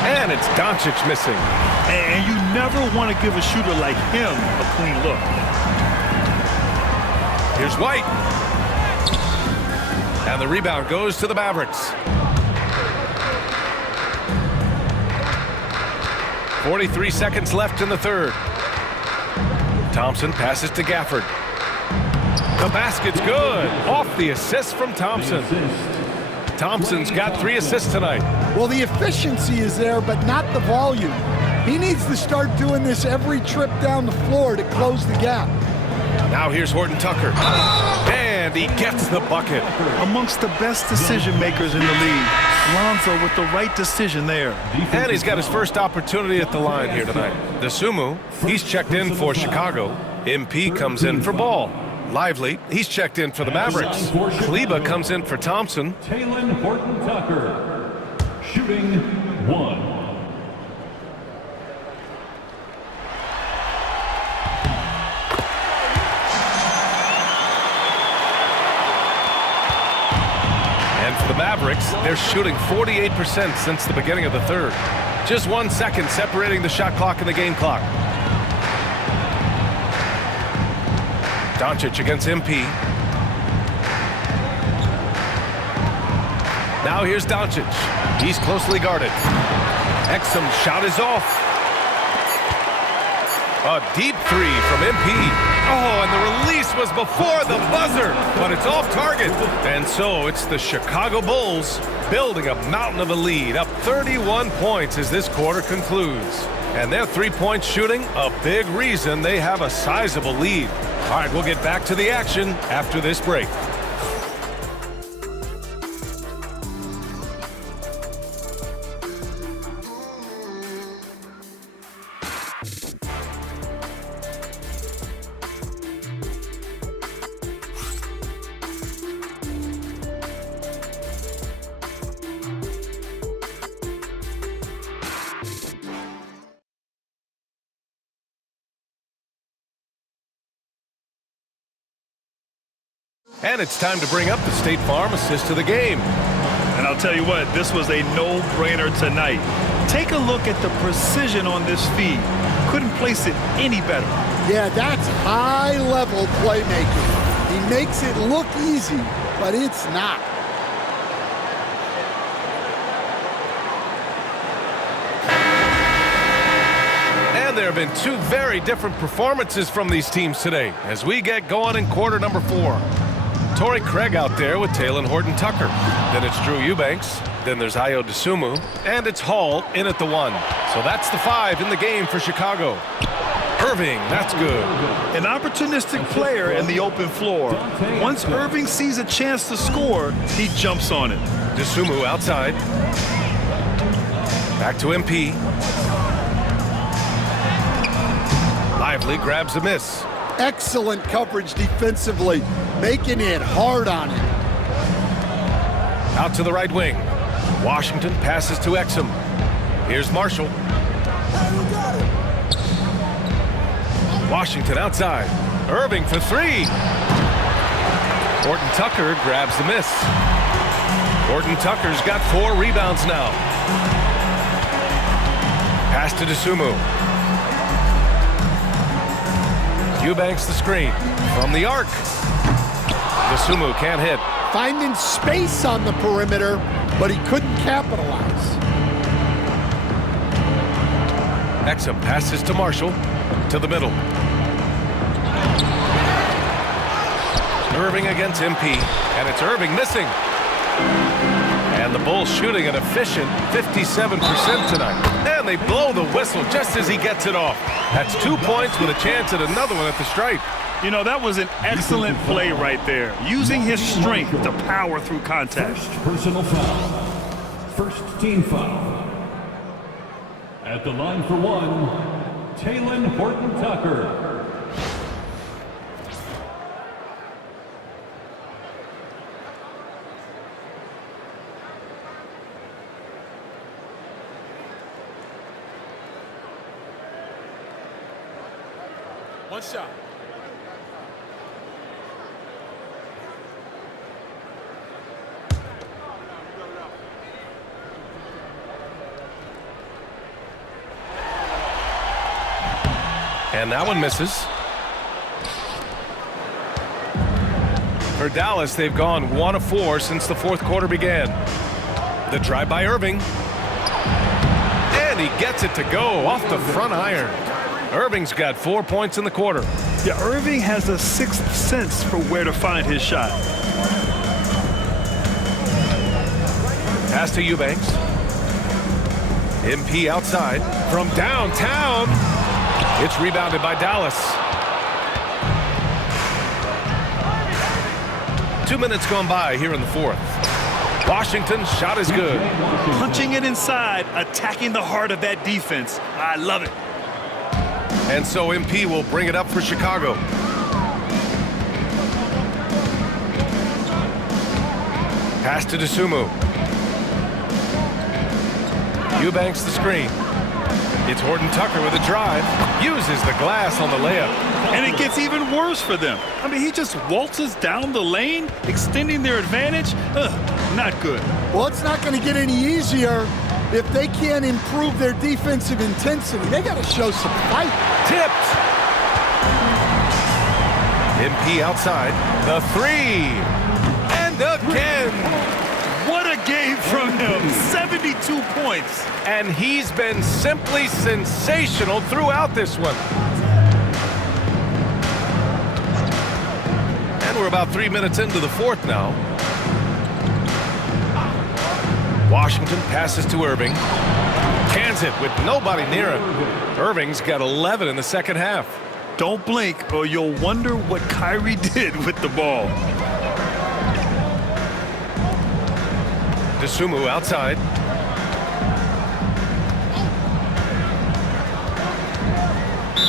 And it's Doncic missing. And you never want to give a shooter like him a clean look. Here's White. And the rebound goes to the Mavericks. 43 seconds left in the third. Thompson passes to Gafford. The basket's good. Off the assist from Thompson. Thompson's got 3 assists tonight. Well, the efficiency is there, but not the volume. He needs to start doing this every trip down the floor to close the gap. Now here's Horton Tucker. And he gets the bucket. Amongst the best decision makers in the league. Lonzo with the right decision there. And he's got his first opportunity at the line here tonight. Dosunmu, he's checked in for Chicago. MP comes in for Ball. Lively, he's checked in for the Mavericks. Kleba comes in for Thompson. Taylor Horton Tucker, shooting 1. And for the Mavericks, they're shooting 48% since the beginning of the third. Just 1 second separating the shot clock and the game clock. Doncic against MP. Now here's Doncic. He's closely guarded. Exum's shot is off. A deep 3 from MP. Oh, and the release was before the buzzer, but it's off target. And so it's the Chicago Bulls building a mountain of a lead, up 31 points as this quarter concludes. And their 3-point shooting, a big reason they have a sizable lead. All right, we'll get back to the action after this break. And it's time to bring up the State Farm assist of the game. And I'll tell you what, this was a no-brainer tonight. Take a look at the precision on this feed. Couldn't place it any better. Yeah, that's high-level playmaking. He makes it look easy, but it's not. And there have been 2 very different performances from these teams today as we get going in quarter number 4. Torrey Craig out there with Taylor Horton Tucker. Then it's Drew Eubanks. Then there's Ayo Dosunmu. And it's Hall in at the 1. So that's the 5 in the game for Chicago. Irving, that's good. An opportunistic player in the open floor. Once Irving sees a chance to score, he jumps on it. Dosunmu outside. Back to MP. Lively grabs a miss. Excellent coverage defensively, making it hard on him. Out to the right wing. Washington passes to Exum. Here's Marshall. Washington outside. Irving for 3. Horton Tucker grabs the miss. Horton Tucker's got 4 rebounds now. Pass to Dosunmu. Eubanks the screen from the arc. Dosunmu can't hit. Finding space on the perimeter, but he couldn't capitalize. Exum passes to Marshall, to the middle. Irving against MP, and it's Irving missing. And the Bulls shooting an efficient 57% tonight. And they blow the whistle just as he gets it off. That's 2 points with a chance at another one at the stripe. You know, that was an excellent play right there, using his strength to power through contact. Personal foul. First team foul. At the line for one, Talen Horton-Tucker. One shot. And that one misses. For Dallas, they've gone 1 of 4 since the fourth quarter began. The drive by Irving. And he gets it to go off the front iron. Irving's got 4 points in the quarter. Yeah, Irving has a sixth sense for where to find his shot. Pass to Eubanks. MP outside from downtown. It's rebounded by Dallas. 2 minutes gone by here in the fourth. Washington's shot is good. Punching it inside, attacking the heart of that defense. I love it. And so MP will bring it up for Chicago. Pass to DeSumo. Eubanks the screen. It's Horton-Tucker with a drive. Uses the glass on the layup. And it gets even worse for them. I mean, he just waltzes down the lane, extending their advantage. Not good. Well, it's not going to get any easier if they can't improve their defensive intensity. They got to show some fight. Tipped. MP outside. The three. And again. What a game from him. 72 points. And he's been simply sensational throughout this one. And we're about 3 minutes into the fourth now. Washington passes to Irving. Cans it with nobody near him. Irving's got 11 in the second half. Don't blink or you'll wonder what Kyrie did with the ball. DeSumo outside.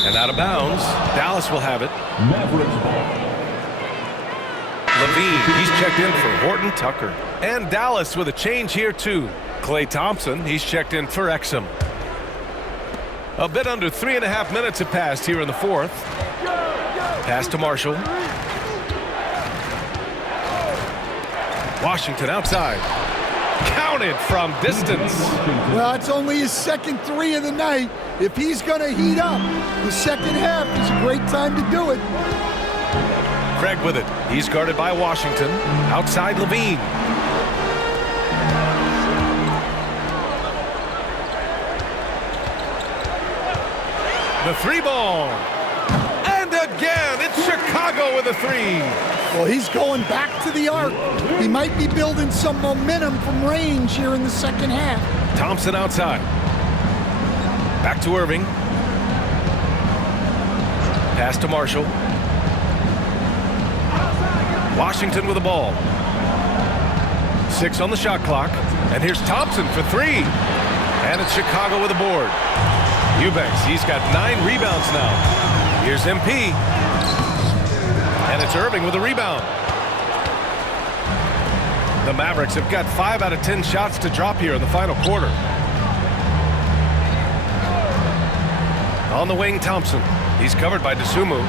And out of bounds. Dallas will have it. Mavericks ball. Levine, he's checked in for Horton-Tucker. And Dallas with a change here too. Klay Thompson, he's checked in for Exum. A bit under 3.5 minutes have passed here in the fourth. Pass to Marshall. Washington outside. Counted from distance. Well, it's only his second three of the night. If he's going to heat up, the second half is a great time to do it. Craig with it. He's guarded by Washington. Outside Levine. The three ball. And again, it's Chicago with a three. Well, he's going back to the arc. He might be building some momentum from range here in the second half. Thompson outside. Back to Irving. Pass to Marshall. Washington with the ball. 6 on the shot clock. And here's Thompson for three. And it's Chicago with a board. Eubanks, he's got 9 rebounds now. Here's MP. And it's Irving with a rebound. The Mavericks have got 5 out of 10 shots to drop here in the final quarter. On the wing, Thompson. He's covered by DeSumo.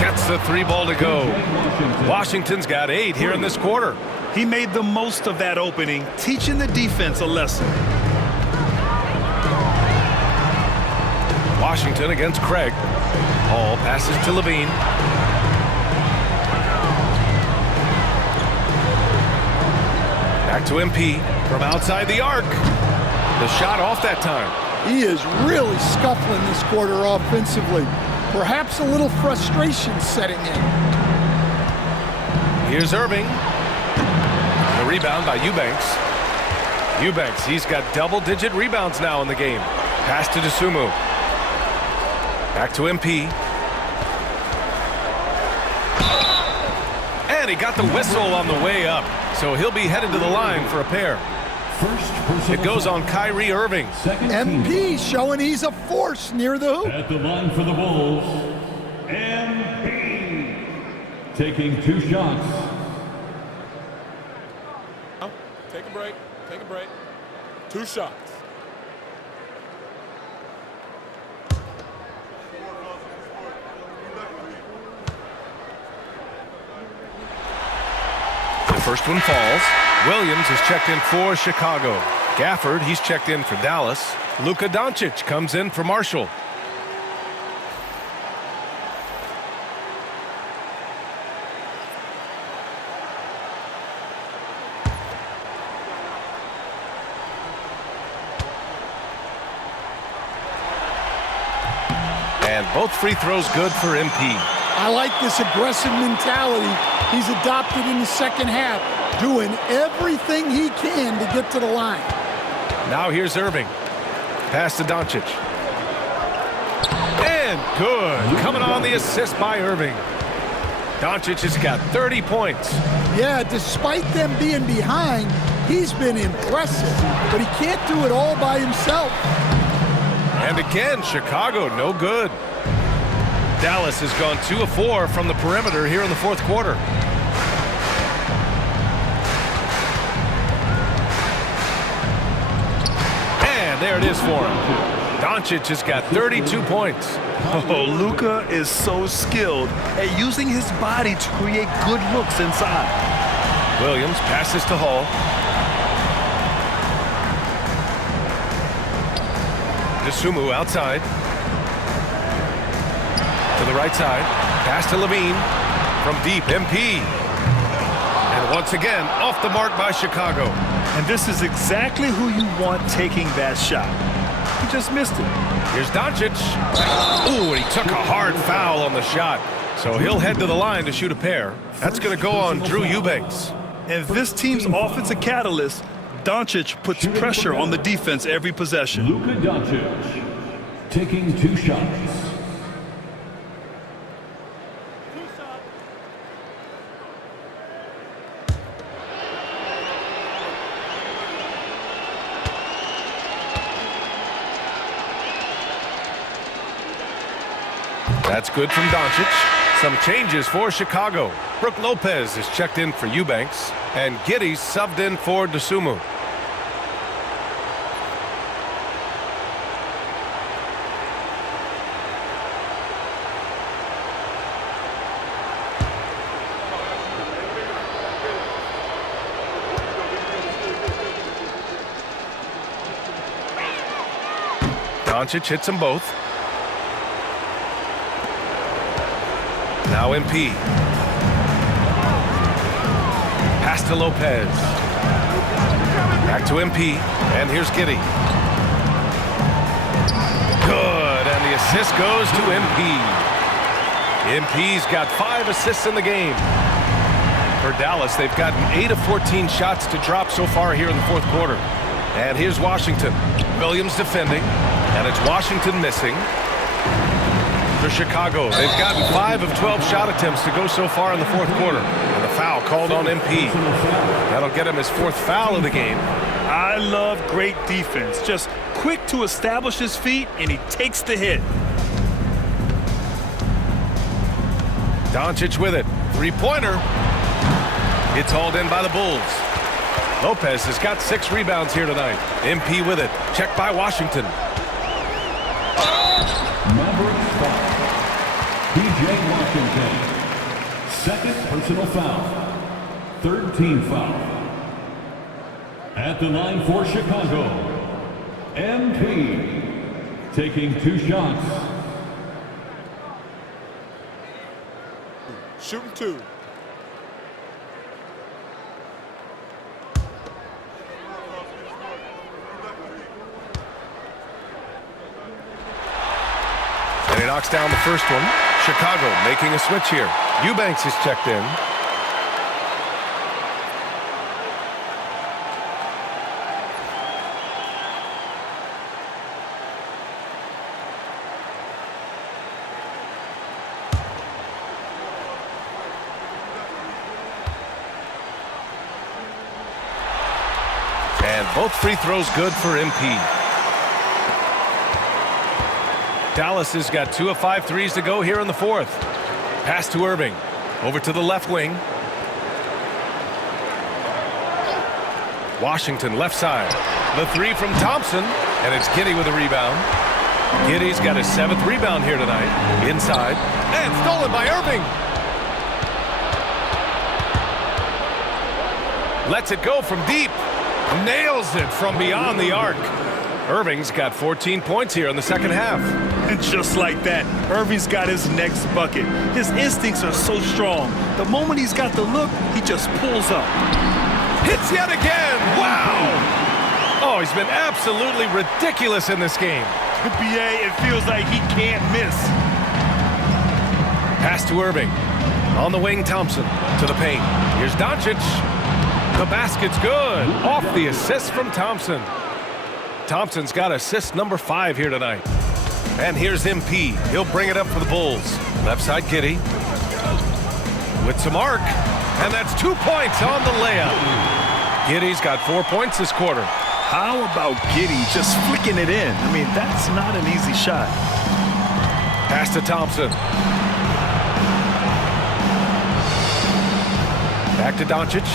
Gets the three ball to go. Washington's got 8 here in this quarter. He made the most of that opening, teaching the defense a lesson. Washington against Craig. Hall passes to Levine. Back to MP from outside the arc. The shot off that time. He is really scuffling this quarter offensively. Perhaps a little frustration setting in. Here's Irving. The rebound by Eubanks. Eubanks, he's got double-digit rebounds now in the game. Pass to Dosunmu. Back to MP. And he got the whistle on the way up, so he'll be headed to the line for a pair. It goes on Kyrie Irving. MP showing he's a force near the hoop. At the line for the Bulls, MP taking 2 shots. Take a break. Take a break. 2 shots. The first one falls. Williams is checked in for Chicago. Gafford, he's checked in for Dallas. Luka Doncic comes in for Marshall. And both free throws good for MP. I like this aggressive mentality he's adopted in the second half, doing everything he can to get to the line. Now here's Irving. Pass to Doncic. And good. Coming on the assist by Irving. Doncic has got 30 points. Yeah, despite them being behind, he's been impressive, but he can't do it all by himself. And again, Chicago, no good. Dallas has gone 2 of 4 from the perimeter here in the fourth quarter. And there it is for him. Doncic has got 32 points. Oh, Luka is so skilled at using his body to create good looks inside. Williams passes to Hall. Dosunmu outside. To the right side. Pass to Levine. From deep, MP. And once again, off the mark by Chicago. And this is exactly who you want taking that shot. He just missed it. Here's Doncic. Ooh, and he took a hard foul on the shot. So he'll head to the line to shoot a pair. That's going to go on Drew Eubanks. And this team's offensive catalyst, Doncic puts pressure on the defense every possession. Luka Doncic taking 2 shots. That's good from Doncic. Some changes for Chicago. Brook Lopez is checked in for Eubanks, and Giddey's subbed in for Dosunmu. Doncic hits them both. Now MP. Pass to Lopez. Back to MP. And here's Giddey. Good. And the assist goes to MP. MP's got 5 assists in the game. For Dallas, they've gotten 8 of 14 shots to drop so far here in the fourth quarter. And here's Washington. Williams defending. And it's Washington missing. For Chicago, they've gotten 5 of 12 shot attempts to go so far in the fourth quarter. And the foul called on MP. That'll get him his 4th foul of the game. I love great defense. Just quick to establish his feet, and he takes the hit. Doncic with it. 3-pointer. It's hauled in by the Bulls. Lopez has got 6 rebounds here tonight. MP with it. Checked by Washington. Mavericks foul. P.J. Washington. 2nd personal foul. 3rd team foul. At the line for Chicago, MP taking 2 shots. Shooting 2. knocks down the first one. Chicago making a switch here. Eubanks is checked in. And both free throws good for MP. Dallas has got 2 of 5 threes to go here in the fourth. Pass to Irving. Over to the left wing. Washington left side. The three from Thompson. And it's Giddey with a rebound. Giddey's got his 7th rebound here tonight. Inside. And stolen by Irving. Lets it go from deep. Nails it from beyond the arc. Irving's got 14 points here in the second half. And just like that, Irving's got his next bucket. His instincts are so strong. The moment he's got the look, he just pulls up. Hits yet again. Wow. Oh, he's been absolutely ridiculous in this game. BA, it feels like he can't miss. Pass to Irving. On the wing, Thompson to the paint. Here's Doncic. The basket's good. Off the assist from Thompson. Thompson's got assist number 5 here tonight. And here's MP. He'll bring it up for the Bulls. Left side, Giddey. With some arc. And that's 2 points on the layup. Giddey's got 4 points this quarter. How about Giddey just flicking it in? I mean, that's not an easy shot. Pass to Thompson. Back to Doncic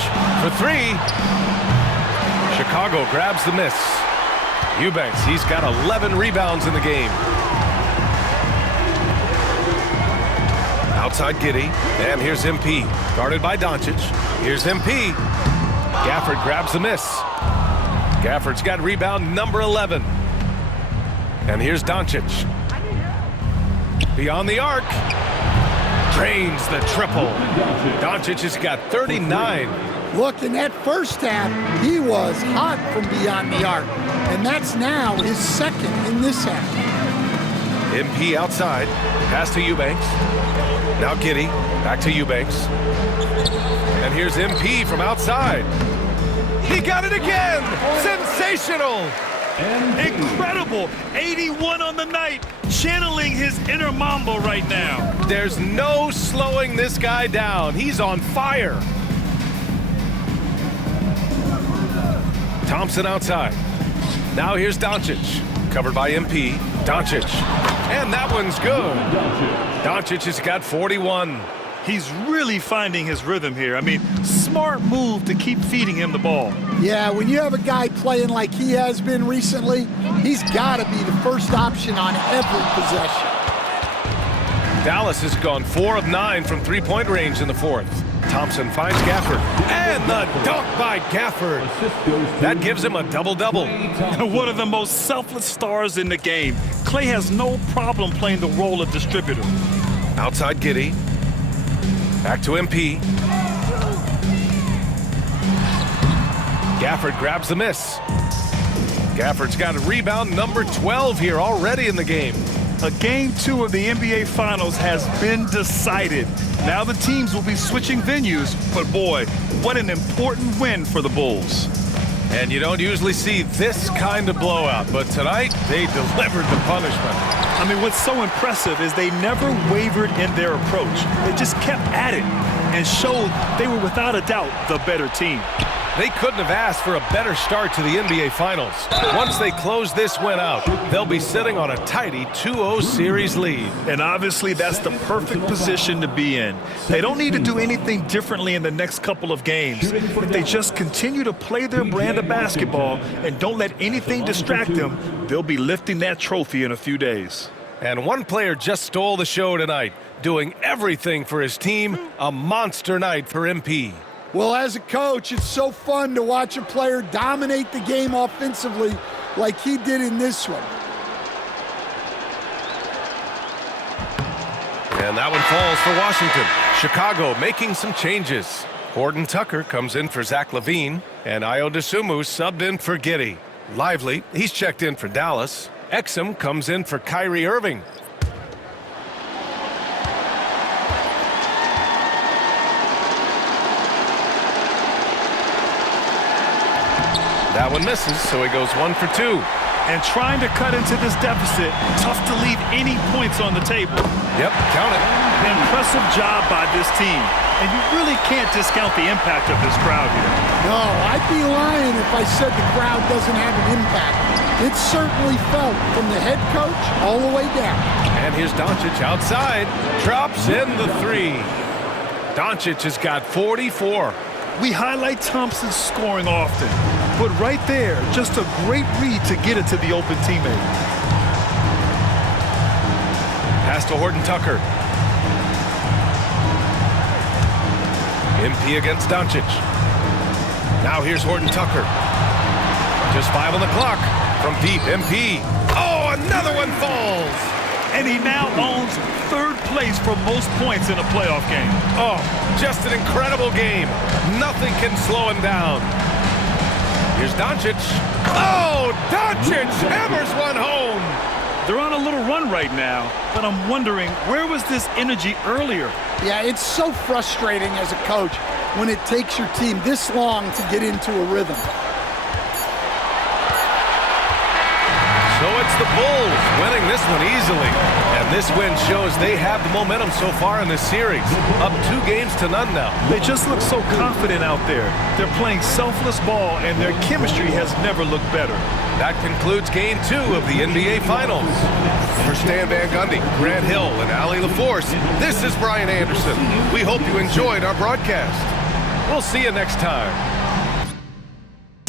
for 3. Chicago grabs the miss. Eubanks, he's got 11 rebounds in the game. Outside Giddey, and here's MP. Guarded by Doncic. Here's MP. Gafford grabs the miss. Gafford's got rebound number 11. And here's Doncic. Beyond the arc. Drains the triple. Doncic has got 39. Look, in that first half, he was hot from beyond the arc. And that's now his 2nd in this half. MP outside. Pass to Eubanks. Now Giddey. Back to Eubanks. And here's MP from outside. He got it again! Sensational! Incredible! 81 on the night. Channeling his inner Mamba right now. There's no slowing this guy down. He's on fire. Thompson outside. Now here's Doncic. Covered by MP. Doncic. And that one's good. Doncic has got 41. He's really finding his rhythm here. I mean, smart move to keep feeding him the ball. Yeah, when you have a guy playing like he has been recently, he's got to be the first option on every possession. Dallas has gone 4 of 9 from 3-point range in the fourth. Thompson finds Gafford. And the dunk by Gafford. That gives him a double-double. One of the most selfless stars in the game. Clay has no problem playing the role of distributor. Outside Giddey. Back to MP. Gafford grabs the miss. Gafford's got a rebound number 12 here already in the game. A game 2 of the NBA Finals has been decided. Now the teams will be switching venues, but boy, what an important win for the Bulls. And you don't usually see this kind of blowout, but tonight they delivered the punishment. I mean, what's so impressive is they never wavered in their approach. They just kept at it and showed they were without a doubt the better team. They couldn't have asked for a better start to the NBA Finals. Once they close this win out, they'll be sitting on a tidy 2-0 series lead. And obviously that's the perfect position to be in. They don't need to do anything differently in the next couple of games. If they just continue to play their brand of basketball and don't let anything distract them, they'll be lifting that trophy in a few days. And one player just stole the show tonight, doing everything for his team. A monster night for MP. Well, as a coach, it's so fun to watch a player dominate the game offensively like he did in this one. And that one falls for Washington. Chicago making some changes. Horton Tucker comes in for Zach LaVine, and Ayo Dosunmu subbed in for Giddey. Lively, he's checked in for Dallas. Exum comes in for Kyrie Irving. That one misses, so he goes 1 for 2. And trying to cut into this deficit, tough to leave any points on the table. Yep, count it. Impressive job by this team. And you really can't discount the impact of this crowd here. No, I'd be lying if I said the crowd doesn't have an impact. It certainly felt from the head coach all the way down. And here's Doncic outside. Drops in the 3. Doncic has got 44. We highlight Thompson's scoring often, but right there, just a great read to get it to the open teammate. Pass to Horton Tucker. MP against Doncic. Now here's Horton Tucker. Just 5 on the clock. From deep, MP. Oh, another one falls. And he now owns 3rd place for most points in a playoff game. Oh, just an incredible game. Nothing can slow him down. Here's Doncic. Oh, Doncic hammers one home. They're on a little run right now, but I'm wondering, where was this energy earlier? Yeah, it's so frustrating as a coach when it takes your team this long to get into a rhythm. So it's the Bulls winning this one easily. And this win shows they have the momentum so far in this series. Up 2 games to none now. They just look so confident out there. They're playing selfless ball, and their chemistry has never looked better. That concludes Game 2 of the NBA Finals. For Stan Van Gundy, Grant Hill, and Allie LaForce, this is Brian Anderson. We hope you enjoyed our broadcast. We'll see you next time.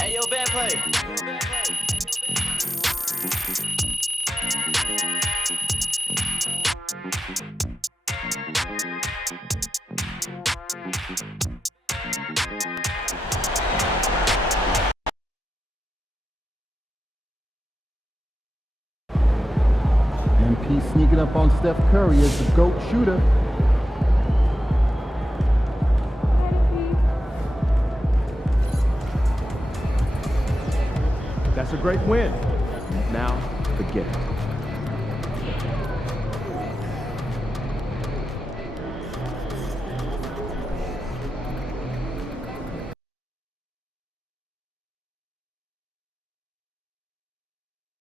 Hey, yo, bad play. MP sneaking up on Steph Curry as the GOAT shooter. That's a great win. Now, forget it.